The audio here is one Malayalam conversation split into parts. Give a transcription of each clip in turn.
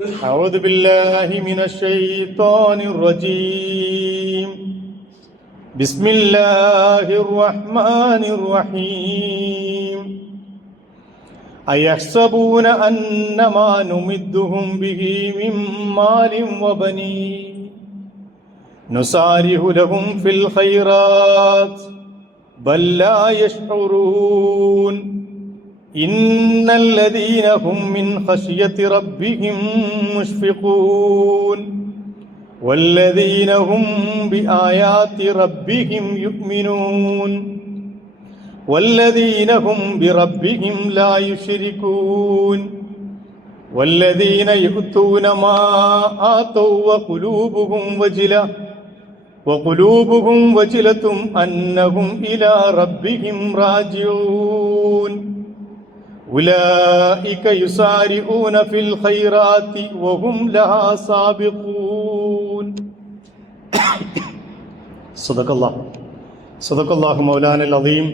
أعوذ بالله من الشيطان الرجيم. بسم الله الرحمن الرحيم. أيحسبون أنما نمدهم به من مال وبنين نسارع لهم في الخيرات بل لا يشعرون. إن الذين هم من خشية ربهم مشفقون والذين هم بآيات ربهم يؤمنون والذين هم بربهم لا يشركون والذين يؤتون ما آتوا وقلوبهم وجلة أنهم إلى ربهم راجعون. أولئك يسارعون في الخيرات وهم لها سابقون. صدق الله مولانا العظيم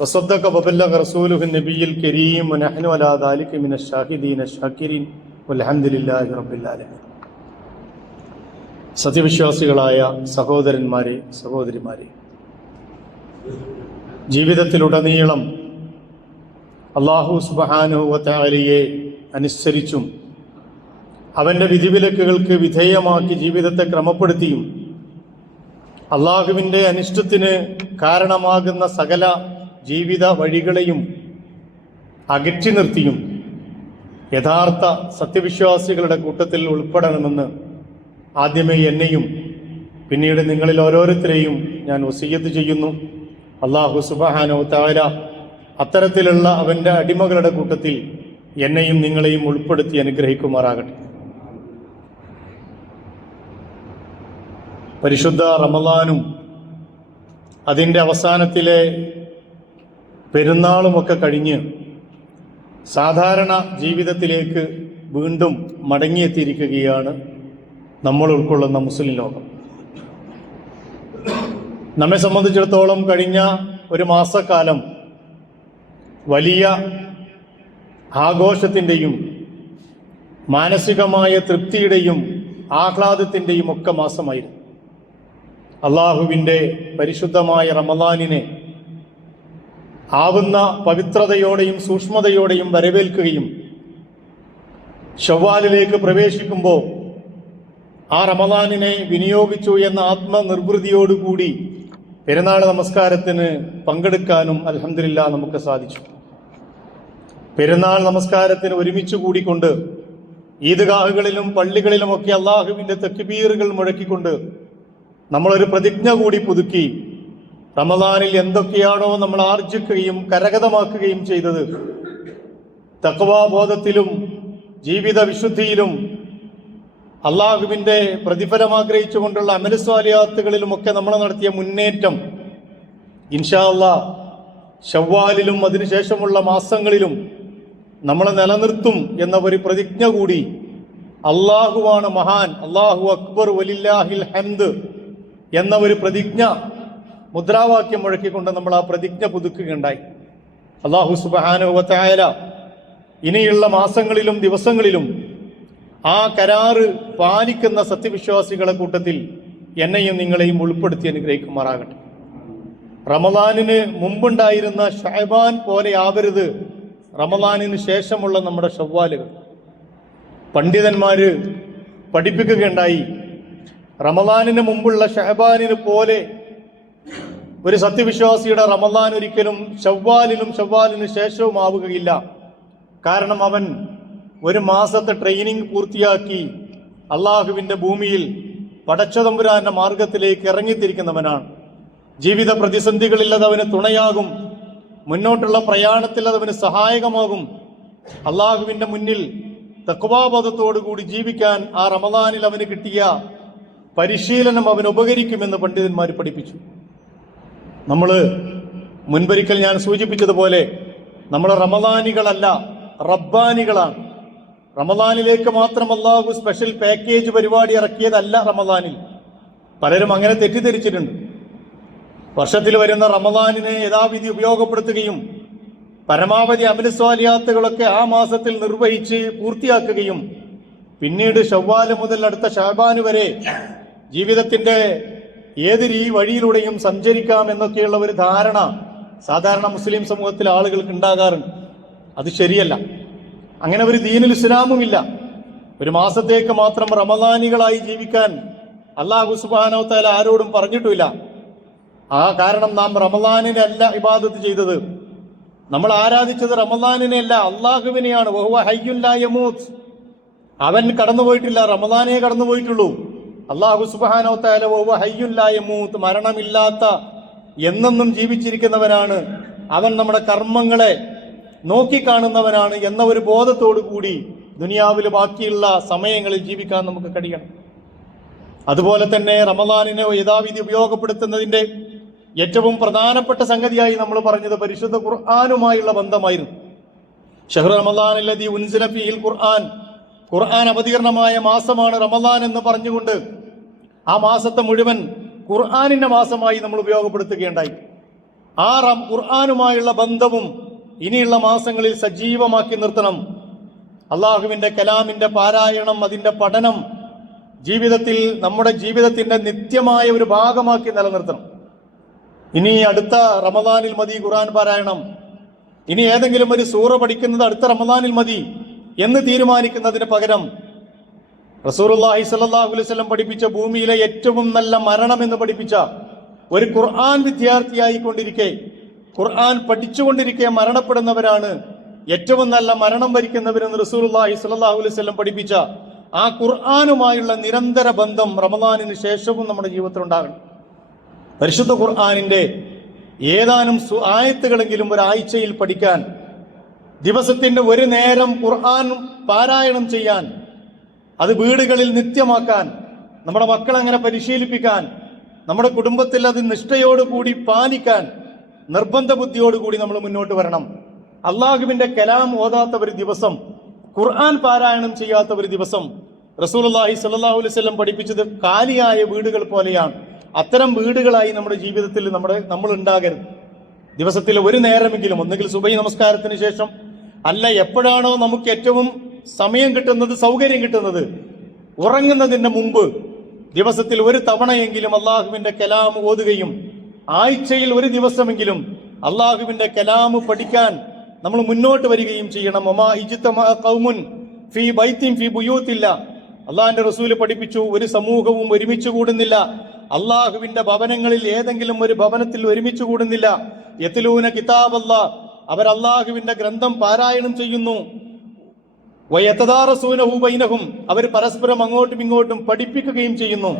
وصدق وبلغ رسوله النبي الكريم ونحن على ذلك من الشاهدين الشاكرين والحمد لله رب العالمين. സത്യവിശ്വാസികളായ സഹോദരന്മാരെ, സഹോദരിമാരെ, ജീവിതത്തിലുടനീളം അല്ലാഹു സുബ്ഹാനഹു വ തആലയെ അനുസരിച്ചും അവൻ്റെ വിധിവിലക്കുകൾക്ക് വിധേയമാക്കി ജീവിതത്തെ ക്രമപ്പെടുത്തിയും അള്ളാഹുവിൻ്റെ അനിഷ്ടത്തിന് കാരണമാകുന്ന സകല ജീവിത വഴികളെയും അകറ്റി നിർത്തിയും യഥാർത്ഥ സത്യവിശ്വാസികളുടെ കൂട്ടത്തിൽ ഉൾപ്പെടണമെന്ന് ആദ്യമേ എന്നെയും പിന്നീട് നിങ്ങളിൽ ഓരോരുത്തരെയും ഞാൻ വസിയ്യത്ത് ചെയ്യുന്നു. അല്ലാഹു സുബ്ഹാനഹു തആല അത്തരത്തിലുള്ള അവൻ്റെ അടിമകളുടെ കൂട്ടത്തിൽ എന്നെയും നിങ്ങളെയും ഉൾപ്പെടുത്തി അനുഗ്രഹിക്കുമാറാകട്ടെ. പരിശുദ്ധ റമളാനും അതിൻ്റെ അവസാനത്തിലെ പെരുന്നാളുമൊക്കെ കഴിഞ്ഞ് സാധാരണ ജീവിതത്തിലേക്ക് വീണ്ടും മടങ്ങിയെത്തിയിരിക്കുകയാണ് നമ്മൾ ഉൾക്കൊള്ളുന്ന മുസ്ലിം ലോകം. നമ്മെ സംബന്ധിച്ചിടത്തോളം കഴിഞ്ഞ ഒരു മാസക്കാലം വലിയ ആഘോഷത്തിൻ്റെയും മാനസികമായ തൃപ്തിയുടെയും ആഹ്ലാദത്തിൻ്റെയും ഒക്കെ മാസമായിരുന്നു. അള്ളാഹുവിൻ്റെ പരിശുദ്ധമായ റമളാനിനെ ആവുന്ന പവിത്രതയോടെയും സൂക്ഷ്മതയോടെയും വരവേൽക്കുകയും ശവ്വാലിലേക്ക് പ്രവേശിക്കുമ്പോൾ ആ റമളാനിനെ വിനിയോഗിച്ചു എന്ന ആത്മനിർവൃതിയോടുകൂടി പെരുന്നാൾ നമസ്കാരത്തിന് പങ്കെടുക്കാനും അൽഹംദുലില്ലാ നമുക്ക് സാധിച്ചു. പെരുന്നാൾ നമസ്കാരത്തിന് ഒരുമിച്ച് കൂടിക്കൊണ്ട് ഈദ്ഗാഹുകളിലും പള്ളികളിലുമൊക്കെ അള്ളാഹുവിൻ്റെ തക്ബീറുകൾ മുഴക്കിക്കൊണ്ട് നമ്മളൊരു പ്രതിജ്ഞ കൂടി പുതുക്കി റമളാനിൽ എന്തൊക്കെയാണോ നമ്മൾ ആർജിക്കുകയും കരഗതമാക്കുകയും ചെയ്തത് തഖ്വാബോധത്തിലും ജീവിത വിശുദ്ധിയിലും അള്ളാഹുവിൻ്റെ പ്രതിഫലം ആഗ്രഹിച്ചുകൊണ്ടുള്ള അമലുസ്വാലിഹാത്തുകളിലുമൊക്കെ നമ്മൾ നടത്തിയ മുന്നേറ്റം ഇൻഷാ അല്ലാഹ് ശവ്വാലിലും അതിനുശേഷമുള്ള മാസങ്ങളിലും നമ്മൾ നിലനിർത്തും എന്ന ഒരു പ്രതിജ്ഞ കൂടി അള്ളാഹുവാണ് മഹാൻ, അല്ലാഹു അക്ബർ വലില്ലാഹിൽ ഹംദ് എന്ന ഒരു പ്രതിജ്ഞ മുദ്രാവാക്യം മുഴക്കിക്കൊണ്ട് നമ്മൾ ആ പ്രതിജ്ഞ പുതുക്കുകയുണ്ടായി. അല്ലാഹു സുബ്ഹാനഹു വ തആല ഇനിയുള്ള മാസങ്ങളിലും ദിവസങ്ങളിലും ആ കരാറ് പാലിക്കുന്ന സത്യവിശ്വാസികളെ കൂട്ടത്തിൽ എന്നെയും നിങ്ങളെയും ഉൾപ്പെടുത്തി അനുഗ്രഹിക്കുമാറാകട്ടെ. റമളാനിന് മുമ്പുണ്ടായിരുന്ന ശഅബാൻ പോലെ ആവരുത് റമളാനിന് ശേഷമുള്ള നമ്മുടെ ശവ്വാലുകൾ. പണ്ഡിതന്മാര് പഠിപ്പിക്കുകയുണ്ടായി, റമളാനിന് മുമ്പുള്ള ശഅബാനിന് പോലെ ഒരു സത്യവിശ്വാസിയുടെ റമളാൻ ഒരിക്കലും ശവ്വാലിനും ശവ്വാലിന് ശേഷവും ആവുകയില്ല. കാരണം അവൻ ഒരു മാസത്തെ ട്രെയിനിങ് പൂർത്തിയാക്കി അള്ളാഹുവിൻ്റെ ഭൂമിയിൽ പടച്ചതമ്പുരാന്റെ മാർഗത്തിലേക്ക് ഇറങ്ങിത്തിരിക്കുന്നവനാണ്. ജീവിത പ്രതിസന്ധികളിൽ അത് അവന് തുണയാകും, മുന്നോട്ടുള്ള പ്രയാണത്തിൽ അത് അവന് സഹായകമാകും. അള്ളാഹുവിൻ്റെ മുന്നിൽ തഖ്വാബോധത്തോടുകൂടി ജീവിക്കാൻ ആ റമളാനിൽ അവന് കിട്ടിയ പരിശീലനം അവന് ഉപകരിക്കുമെന്ന് പണ്ഡിതന്മാർ പഠിപ്പിച്ചു. നമ്മൾ മുൻപൊരിക്കൽ ഞാൻ സൂചിപ്പിച്ചതുപോലെ നമ്മൾ റമളാനികളല്ല, റബ്ബാനികളാണ്. റമളാനിലേക്ക് മാത്രം അല്ലാഹു സ്പെഷ്യൽ പാക്കേജ് പരിപാടി ഇറക്കിയതല്ല റമളാനിൽ. പലരും അങ്ങനെ തെറ്റിദ്ധരിച്ചിട്ടുണ്ട്. വർഷത്തിൽ വരുന്ന റമളാനിനെ യഥാവിധി ഉപയോഗപ്പെടുത്തുകയും പരമാവധി അമലുസ്വാലിയാത്തുകളൊക്കെ ആ മാസത്തിൽ നിർവഹിച്ച് പൂർത്തിയാക്കുകയും പിന്നീട് ഷവ്വാല് മുതൽ അടുത്ത ഷഅബാന് വരെ ജീവിതത്തിന്റെ ഏത് വഴിയിലൂടെയും സഞ്ചരിക്കാം എന്നൊക്കെയുള്ള ഒരു ധാരണ സാധാരണ മുസ്ലിം സമൂഹത്തിലെ ആളുകൾക്ക് ഉണ്ടാകാറുണ്ട്. അത് ശരിയല്ല. അങ്ങനെ ഒരു ദീനുൽ ഇസ്ലാമുമില്ല. ഒരു മാസത്തേക്ക് മാത്രം റമദാനികളായി ജീവിക്കാൻ അല്ലാഹു സുബ്ഹാനഹു വ തആല ആരോടും പറഞ്ഞിട്ടില്ല. കാരണം നാം റമദാനിനല്ല ഇബാദത്ത് ചെയ്തത്, നമ്മൾ ആരാധിച്ചത് റമദാനിനെയല്ല, അള്ളാഹുവിനെയാണ്. വഹുവ ഹയ്യുൻ ലാ യമൂത്ത്. അവൻ കടന്നുപോയിട്ടില്ല, റമദാനേ കടന്നുപോയിട്ടുള്ളൂ. അല്ലാഹു സുബ്ഹാനഹു വ തആല വഹുവ ഹയ്യുൻ ലാ യമൂത്ത്, മരണമില്ലാത്ത എന്നെന്നും ജീവിച്ചിരിക്കുന്നവനാണ്. അവൻ നമ്മുടെ കർമ്മങ്ങളെ നോക്കിക്കാണുന്നവനാണ് എന്ന ഒരു ബോധത്തോടു കൂടി ദുനിയാവിൽ ബാക്കിയുള്ള സമയങ്ങളിൽ ജീവിക്കാൻ നമുക്ക് കഴിയണം. അതുപോലെ തന്നെ റമദാനിനെ യഥാവിധി ഉപയോഗപ്പെടുത്തുന്നതിന്റെ ഏറ്റവും പ്രധാനപ്പെട്ട സംഗതിയായി നമ്മൾ പറഞ്ഞത് പരിശുദ്ധ ഖുർആനുമായുള്ള ബന്ധമായിരുന്നു. ഷഹ്റു റമദാൻ അല്ലദീ ഉൻസില ഫീഹിൽ ഖുർആൻ, ഖുർആൻ അവതീർണമായ മാസമാണ് റമദാൻ എന്ന് പറഞ്ഞുകൊണ്ട് ആ മാസത്തെ മുഴുവൻ ഖുർആനിന്റെ മാസമായി നമ്മൾ ഉപയോഗപ്പെടുത്തുകയുണ്ടായി. ആ ഖുർആനുമായുള്ള ബന്ധവും ഇനിയുള്ള മാസങ്ങളിൽ സജീവമാക്കി നിർത്തണം. അള്ളാഹുവിന്റെ കലാമിന്റെ പാരായണം, അതിന്റെ പഠനം ജീവിതത്തിൽ നമ്മുടെ ജീവിതത്തിന്റെ നിത്യമായ ഒരു ഭാഗമാക്കി നിലനിർത്തണം. ഇനി അടുത്ത റമദാനിൽ മതി ഖുർആൻ പാരായണം, ഇനി ഏതെങ്കിലും ഒരു സൂറ പഠിക്കുന്നത് അടുത്ത റമദാനിൽ മതി എന്ന് തീരുമാനിക്കുന്നതിന് പകരം റസൂലുള്ളാഹി സ്വല്ലല്ലാഹു അലൈഹി വസല്ലം പഠിപ്പിച്ച ഭൂമിയിലെ ഏറ്റവും നല്ല മരണം എന്ന് പഠിപ്പിച്ച ഒരു ഖുർആൻ വിദ്യാർത്ഥിയായി കൊണ്ടിരിക്കെ, ഖുർആൻ പഠിച്ചുകൊണ്ടിരിക്കെ മരണപ്പെടുന്നവരാണ് ഏറ്റവും നല്ല മരണം വരിക്കുന്നവരെന്ന് റസൂലുള്ളാഹി സ്വല്ലല്ലാഹു അലൈഹി വസല്ലം പഠിപ്പിച്ച ആ ഖുർആനുമായുള്ള നിരന്തര ബന്ധം റമദാനിന് ശേഷവും നമ്മുടെ ജീവിതത്തിൽ ഉണ്ടാകണം. പരിശുദ്ധ ഖുർആനിന്റെ ഏതാനും ആയത്തുകളെങ്കിലും ഒരാഴ്ചയിൽ പഠിക്കാൻ, ദിവസത്തിന്റെ ഒരു നേരം ഖുർആൻ പാരായണം ചെയ്യാൻ, അത് വീടുകളിൽ നിത്യമാക്കാൻ, നമ്മുടെ മക്കളെ അങ്ങനെ പരിശീലിപ്പിക്കാൻ, നമ്മുടെ കുടുംബത്തിൽ അത് നിഷ്ഠയോടുകൂടി പാലിക്കാൻ നിർബന്ധ ബുദ്ധിയോടുകൂടി നമ്മൾ മുന്നോട്ട് വരണം. അള്ളാഹുവിന്റെ കലാം ഓതാത്ത ഒരു ദിവസം, ഖുർആൻ പാരായണം ചെയ്യാത്ത ഒരു ദിവസം റസൂലുള്ളാഹി സ്വല്ലല്ലാഹു അലൈഹി വസല്ലം പഠിപ്പിച്ചത് കാലിയായ വീടുകൾ പോലെയാണ്. അത്തരം വീടുകളായി നമ്മുടെ ജീവിതത്തിൽ നമ്മൾ ഉണ്ടാകരുത്. ദിവസത്തിൽ ഒരു നേരമെങ്കിലും, ഒന്നുകിൽ സുബഹി നമസ്കാരത്തിന് ശേഷം, അല്ല എപ്പോഴാണോ നമുക്ക് ഏറ്റവും സമയം കിട്ടുന്നത്, സൗകര്യം കിട്ടുന്നത്, ഉറങ്ങുന്നതിന് മുമ്പ് ദിവസത്തിൽ ഒരു തവണയെങ്കിലും അള്ളാഹുവിന്റെ കലാം ഓതുകയും ആഴ്ചയിൽ ഒരു ദിവസമെങ്കിലും അള്ളാഹുവിന്റെ കലാം പഠിക്കാൻ നമ്മൾ മുന്നോട്ട് വരികയും ചെയ്യണം. അള്ളാഹിന്റെ റസൂല് പഠിപ്പിച്ചു, ഒരു സമൂഹവും ഒരുമിച്ച് കൂടുന്നില്ല, അള്ളാഹുവിന്റെ ഭവനങ്ങളിൽ ഏതെങ്കിലും ഒരു ഭവനത്തിൽ ഒരുമിച്ച് കൂടുന്നില്ല. യത്ലൂന കിതാബല്ലാഹ്, അവർ അള്ളാഹുവിന്റെ ഗ്രന്ഥം പാരായണം ചെയ്യുന്നു. വയതദാറസൂനഹു ബൈനഹും, അവർ പരസ്പരം അങ്ങോട്ടും ഇങ്ങോട്ടും പഠിപ്പിക്കുകയും ചെയ്യുന്നു.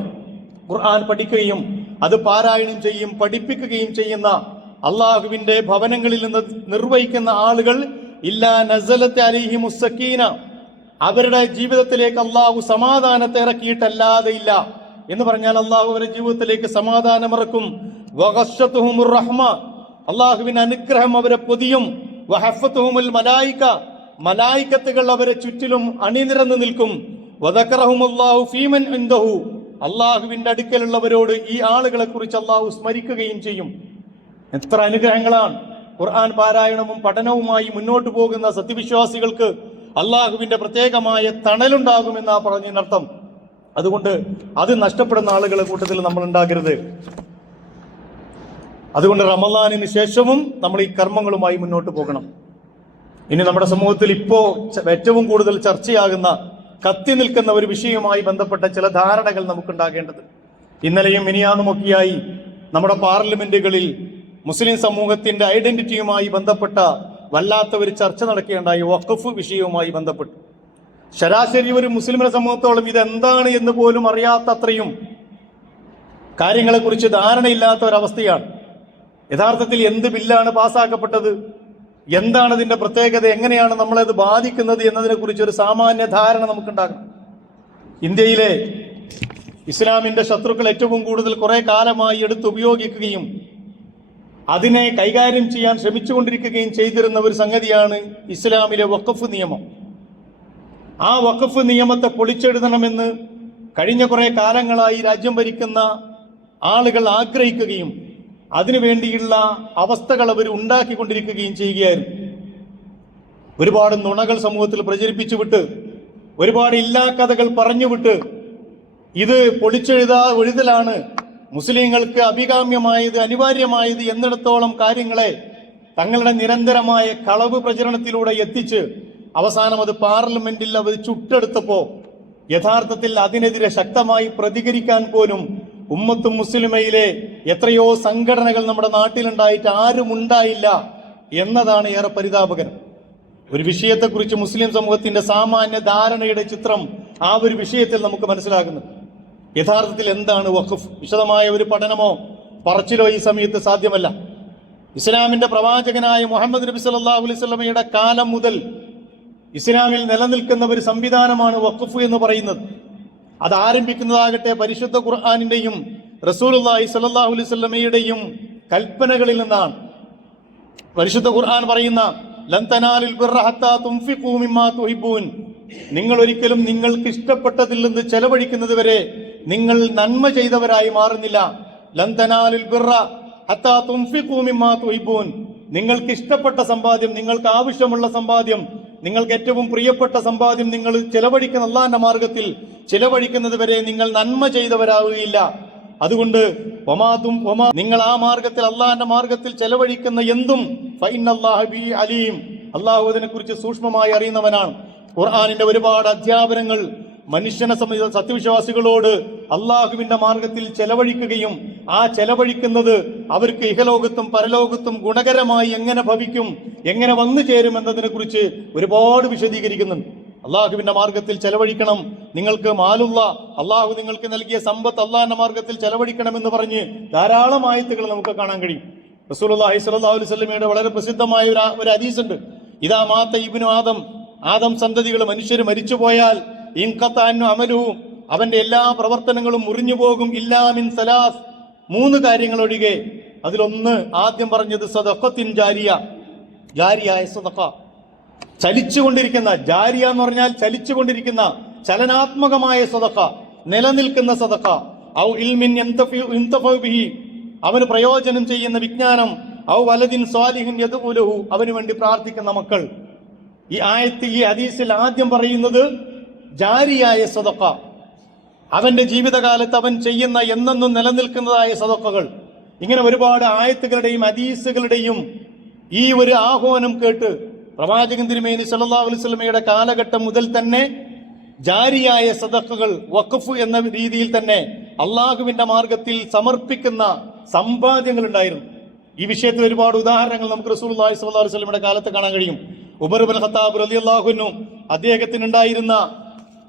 ഖുർആൻ പഠിക്കുകയും അത് പാരായണം ചെയ്യും പഠിപ്പിക്കുകയും ചെയ്യുന്ന അള്ളാഹുവിന്റെ ഭവനങ്ങളിൽ നിന്ന് നിർവഹിക്കുന്ന ആളുകൾ ഇല്ലാ നസലത്ത് അലൈഹിമുസ് സക്കീന, അവരുടെ ജീവിതത്തിലേക്ക് അള്ളാഹു സമാധാനത്തെ ഇറക്കിയിട്ടല്ലാതെ ഇല്ല എന്ന് പറഞ്ഞാൽ അള്ളാഹു അവരുടെ ജീവിതത്തിലേക്ക് സമാധാനം ഇറക്കും. വഗശ്ശതുഹുമുർ റഹ്മ, അള്ളാഹുവിന്റെ അനുഗ്രഹം അവരെ പൊതിയും. വഹഫത്തുഹുമുൽ മലായിക, മലായികത്തുകൾ അവരെ ചുറ്റിലും അണിനിരന്നു നിൽക്കും. വദക്കറഹുമുല്ലാഹു ഫീമൻ ഇൻദഹു, അള്ളാഹുവിന്റെ അടുക്കലുള്ളവരോട് ഈ ആളുകളെ കുറിച്ച് അള്ളാഹു സ്മരിക്കുകയും ചെയ്യും. എത്ര അനുഗ്രഹങ്ങളാണ്! ഖുർആൻ പാരായണവും പഠനവുമായി മുന്നോട്ട് പോകുന്ന സത്യവിശ്വാസികൾക്ക് അള്ളാഹുവിന്റെ പ്രത്യേകമായ തണലുണ്ടാകുമെന്നാ പറഞ്ഞതിനർത്ഥം. അതുകൊണ്ട് അത് നഷ്ടപ്പെടുന്ന ആളുകളെ കൂട്ടത്തിൽ നമ്മൾ ഉണ്ടാകരുത്. അതുകൊണ്ട് റമദാനിന് ശേഷവും നമ്മൾ ഈ കർമ്മങ്ങളുമായി മുന്നോട്ട് പോകണം. ഇനി നമ്മുടെ സമൂഹത്തിൽ ഇപ്പോ ഏറ്റവും കൂടുതൽ ചർച്ചയാകുന്ന, കത്തി നിൽക്കുന്ന ഒരു വിഷയവുമായി ബന്ധപ്പെട്ട ചില ധാരണകൾ നമുക്കുണ്ടാകേണ്ടത്. ഇന്നലെയും മിനിയാന്നുമൊക്കെയായി നമ്മുടെ പാർലമെന്റുകളിൽ മുസ്ലിം സമൂഹത്തിന്റെ ഐഡന്റിറ്റിയുമായി ബന്ധപ്പെട്ട വല്ലാത്ത ഒരു ചർച്ച നടക്കുകയുണ്ടായി. വഖഫ് വിഷയവുമായി ബന്ധപ്പെട്ട് ശരാശരി ഒരു മുസ്ലിമിനെ സംബന്ധിച്ചോളം ഇതെന്താണ് എന്ന് പോലും അറിയാത്തത്രയും കാര്യങ്ങളെക്കുറിച്ച് ധാരണയില്ലാത്ത ഒരവസ്ഥയാണ്. യഥാർത്ഥത്തിൽ എന്ത് ബില്ലാണ് പാസ്സാക്കപ്പെട്ടത്, എന്താണ് ഇതിന്റെ പ്രത്യേകത, എങ്ങനെയാണ് നമ്മളത് ബാധിക്കുന്നത് എന്നതിനെ കുറിച്ച് ഒരു സാമാന്യ ധാരണ നമുക്കുണ്ടാകണം. ഇന്ത്യയിലെ ഇസ്ലാമിന്റെ ശത്രുക്കൾ ഏറ്റവും കൂടുതൽ കുറെ കാലമായി എടുത്ത് ഉപയോഗിക്കുകയും അതിനെ കൈകാര്യം ചെയ്യാൻ ശ്രമിച്ചുകൊണ്ടിരിക്കുകയും ചെയ്തിരുന്ന ഒരു സംഗതിയാണ് ഇസ്ലാമിലെ വഖഫ് നിയമം. ആ വഖഫ് നിയമത്തെ പൊളിച്ചെഴുതണമെന്ന് കഴിഞ്ഞ കുറെ കാലങ്ങളായി രാജ്യം ഭരിക്കുന്ന ആളുകൾ ആഗ്രഹിക്കുകയും അതിനുവേണ്ടിയുള്ള അവസ്ഥകൾ അവർ ഉണ്ടാക്കിക്കൊണ്ടിരിക്കുകയും ചെയ്യുകയായിരുന്നു. ഒരുപാട് നുണകൾ സമൂഹത്തിൽ പ്രചരിപ്പിച്ചു വിട്ട് ഒരുപാട് ഇല്ലാ കഥകൾ പറഞ്ഞുവിട്ട് ഇത് എഴുതലാണ് മുസ്ലിങ്ങൾക്ക് അഭികാമ്യമായത്, അനിവാര്യമായത് എന്നിടത്തോളം കാര്യങ്ങളെ തങ്ങളുടെ നിരന്തരമായ കളവ് പ്രചരണത്തിലൂടെ എത്തിച്ച് അവസാനം അത് പാർലമെന്റിൽ അവർ ചുട്ടെടുത്തപ്പോ യഥാർത്ഥത്തിൽ അതിനെതിരെ ശക്തമായി പ്രതികരിക്കാൻ പോലും ഉമ്മത്തും മുസ്ലിമയിലെ എത്രയോ സംഘടനകൾ നമ്മുടെ നാട്ടിലുണ്ടായിട്ട് ആരും ഉണ്ടായില്ല എന്നതാണ് ഏറെ പരിതാപകരം. ഒരു വിഷയത്തെക്കുറിച്ച് മുസ്ലിം സമൂഹത്തിന്റെ സാമാന്യ ധാരണയുടെ ചിത്രം ആ ഒരു വിഷയത്തിൽ നമുക്ക് മനസ്സിലാകുന്നത്. യഥാർത്ഥത്തിൽ എന്താണ് വഖഫ്? വിശദമായ ഒരു പഠനമോ പറച്ചിലോ ഈ സമയത്ത് സാധ്യമല്ല. ഇസ്ലാമിന്റെ പ്രവാചകനായ മുഹമ്മദ് നബി സല്ലല്ലാഹു അലൈഹി വസല്ലമയുടെ കാലം മുതൽ ഇസ്ലാമിൽ നിലനിൽക്കുന്ന ഒരു സംവിധാനമാണ് വഖഫ് എന്ന് പറയുന്നത്. അത് ആരംഭിക്കുന്നതാകട്ടെ പരിശുദ്ധ ഖുർആനിന്റെയും റസൂലുള്ളാഹി സ്വല്ലല്ലാഹു അലൈഹി വസല്ലമയുടെയും കൽപ്പനകളിൽ നിന്നാണ്. പരിശുദ്ധ ഖുർആൻ പറയുന്ന ലൻ തനാലുൽ ബിർറ ഹത്താ തുൻഫിഖൂ മിമ്മാ തുഹിബ്ബൂൻ, നിങ്ങൾ ഒരിക്കലും നിങ്ങൾക്ക് ഇഷ്ടപ്പെട്ടതിൽ നിന്ന് ചെലവഴിക്കുന്നത് വരെ നിങ്ങൾ നന്മ ചെയ്തവരായി മാറുന്നില്ല. ലൻ തനാലുൽ ബിർറ ഹത്താ തുൻഫിഖൂ മിമ്മാ തുഹിബ്ബൂൻ, നിങ്ങൾക്ക് ഇഷ്ടപ്പെട്ട സമ്പാദ്യം, നിങ്ങൾക്ക് ആവശ്യമുള്ള സമ്പാദ്യം, നിങ്ങൾക്ക് ഏറ്റവും പ്രിയപ്പെട്ട സമ്പാദ്യം നിങ്ങൾ ചെലവഴിക്കുന്ന അല്ലാഹുവിന്റെ മാർഗത്തിൽ ചെലവഴിക്കുന്നത് വരെ നിങ്ങൾ നന്മ ചെയ്തവരാവുകയില്ല. അതുകൊണ്ട് നിങ്ങൾ ആ മാർഗത്തിൽ അള്ളാഹിന്റെ മാർഗത്തിൽ ചെലവഴിക്കുന്ന എന്തും ഫഇന്നല്ലാഹു ബി അലീം, അള്ളാഹു അതിനെ കുറിച്ച് സൂക്ഷ്മമായി അറിയുന്നവനാണ്. ഖുർആനിന്റെ ഒരുപാട് അധ്യാപനങ്ങൾ മനുഷ്യനെ സംബന്ധിച്ച സത്യവിശ്വാസികളോട് അള്ളാഹുവിന്റെ മാർഗത്തിൽ ചെലവഴിക്കുകയും ആ ചെലവഴിക്കുന്നത് അവർക്ക് ഇഹലോകത്തും പരലോകത്തും ഗുണകരമായി എങ്ങനെ ഭവിക്കും, എങ്ങനെ വന്നു ചേരും എന്നതിനെ കുറിച്ച് ഒരുപാട് വിശദീകരിക്കുന്നുണ്ട്. അള്ളാഹുവിന്റെ മാർഗത്തിൽ ചെലവഴിക്കണം, നിങ്ങൾക്ക് മാലുള്ള അള്ളാഹു നിങ്ങൾക്ക് നൽകിയ സമ്പത്ത് അള്ളാഹിന്റെ മാർഗത്തിൽ ചെലവഴിക്കണമെന്ന് പറഞ്ഞ് ധാരാളം ആയത്തുകൾ നമുക്ക് കാണാൻ കഴിയും. റസൂലുള്ളാഹി സ്വല്ലല്ലാഹു അലൈഹി വസല്ലമയുടെ വളരെ പ്രസിദ്ധമായ ഒരു ഹദീസ് ഉണ്ട്. ഇദാ മാത ഇബ്നു ആദം സന്തതികൾ മനുഷ്യർ മരിച്ചുപോയാൽ ഇൻഖതഅ അമലുഹു, അവന്റെ എല്ലാ പ്രവർത്തനങ്ങളും മുറിഞ്ഞു പോകും. ഇല്ലാ മിൻ സലാസ്, 3 കാര്യങ്ങൾ ഒഴികെ. അതിലൊന്ന് ആദ്യം പറഞ്ഞത് സദഖത്തിൻ ജാരിയ, ജാരിയായ സദഖ, ചലിച്ചുകൊണ്ടിരിക്കുന്ന, ജാരിയ എന്ന് പറഞ്ഞാൽ ചലിച്ചുകൊണ്ടിരിക്കുന്ന ചലനാത്മകമായ സദഖ, നിലനിൽക്കുന്ന സദഖ. ഔ ഇൽമിൻ യന്തഫഉ ബിഹി, അവന് പ്രയോജനം ചെയ്യുന്ന വിജ്ഞാനം. ഔ വലദിൻ സ്വാലിഹിൻ യദ്ഉ ലഹു, അവന് വേണ്ടി പ്രാർത്ഥിക്കുന്ന മക്കൾ. ഈ ആയത്ത്, ഈ ഹദീസിൽ ആദ്യം പറയുന്നത് ജാരിയായ സദഖ, അവന്റെ ജീവിതകാലത്ത് അവൻ ചെയ്യുന്ന എന്നെന്നും നിലനിൽക്കുന്നതായ സദഖകൾ. ഇങ്ങനെ ഒരുപാട് ആയത്തുകളുടെയും ഹദീസുകളുടെയും ഈ ഒരു ആഹ്വാനം കേട്ട് പ്രവാചകൻ തിരുമേനി സല്ലല്ലാഹു അലൈഹി വസല്ലമയുടെ കാലഘട്ടം മുതൽ തന്നെ ജാരിയായ സദഖകൾ, വഖഫ് എന്ന രീതിയിൽ തന്നെ അള്ളാഹുവിന്റെ മാർഗത്തിൽ സമർപ്പിക്കുന്ന സമ്പാദ്യങ്ങൾ ഉണ്ടായിരുന്നു. ഈ വിഷയത്തിൽ ഒരുപാട് ഉദാഹരണങ്ങൾ നമുക്ക് റസൂലുള്ളാഹി സ്വല്ലല്ലാഹു അലൈഹി വസല്ലമയുടെ കാലത്ത് കാണാൻ കഴിയും. ഉമർ ഇബ്നു ഖത്താബ് റളിയല്ലാഹു അൻഹു, അദ്ദേഹത്തിനുണ്ടായിരുന്ന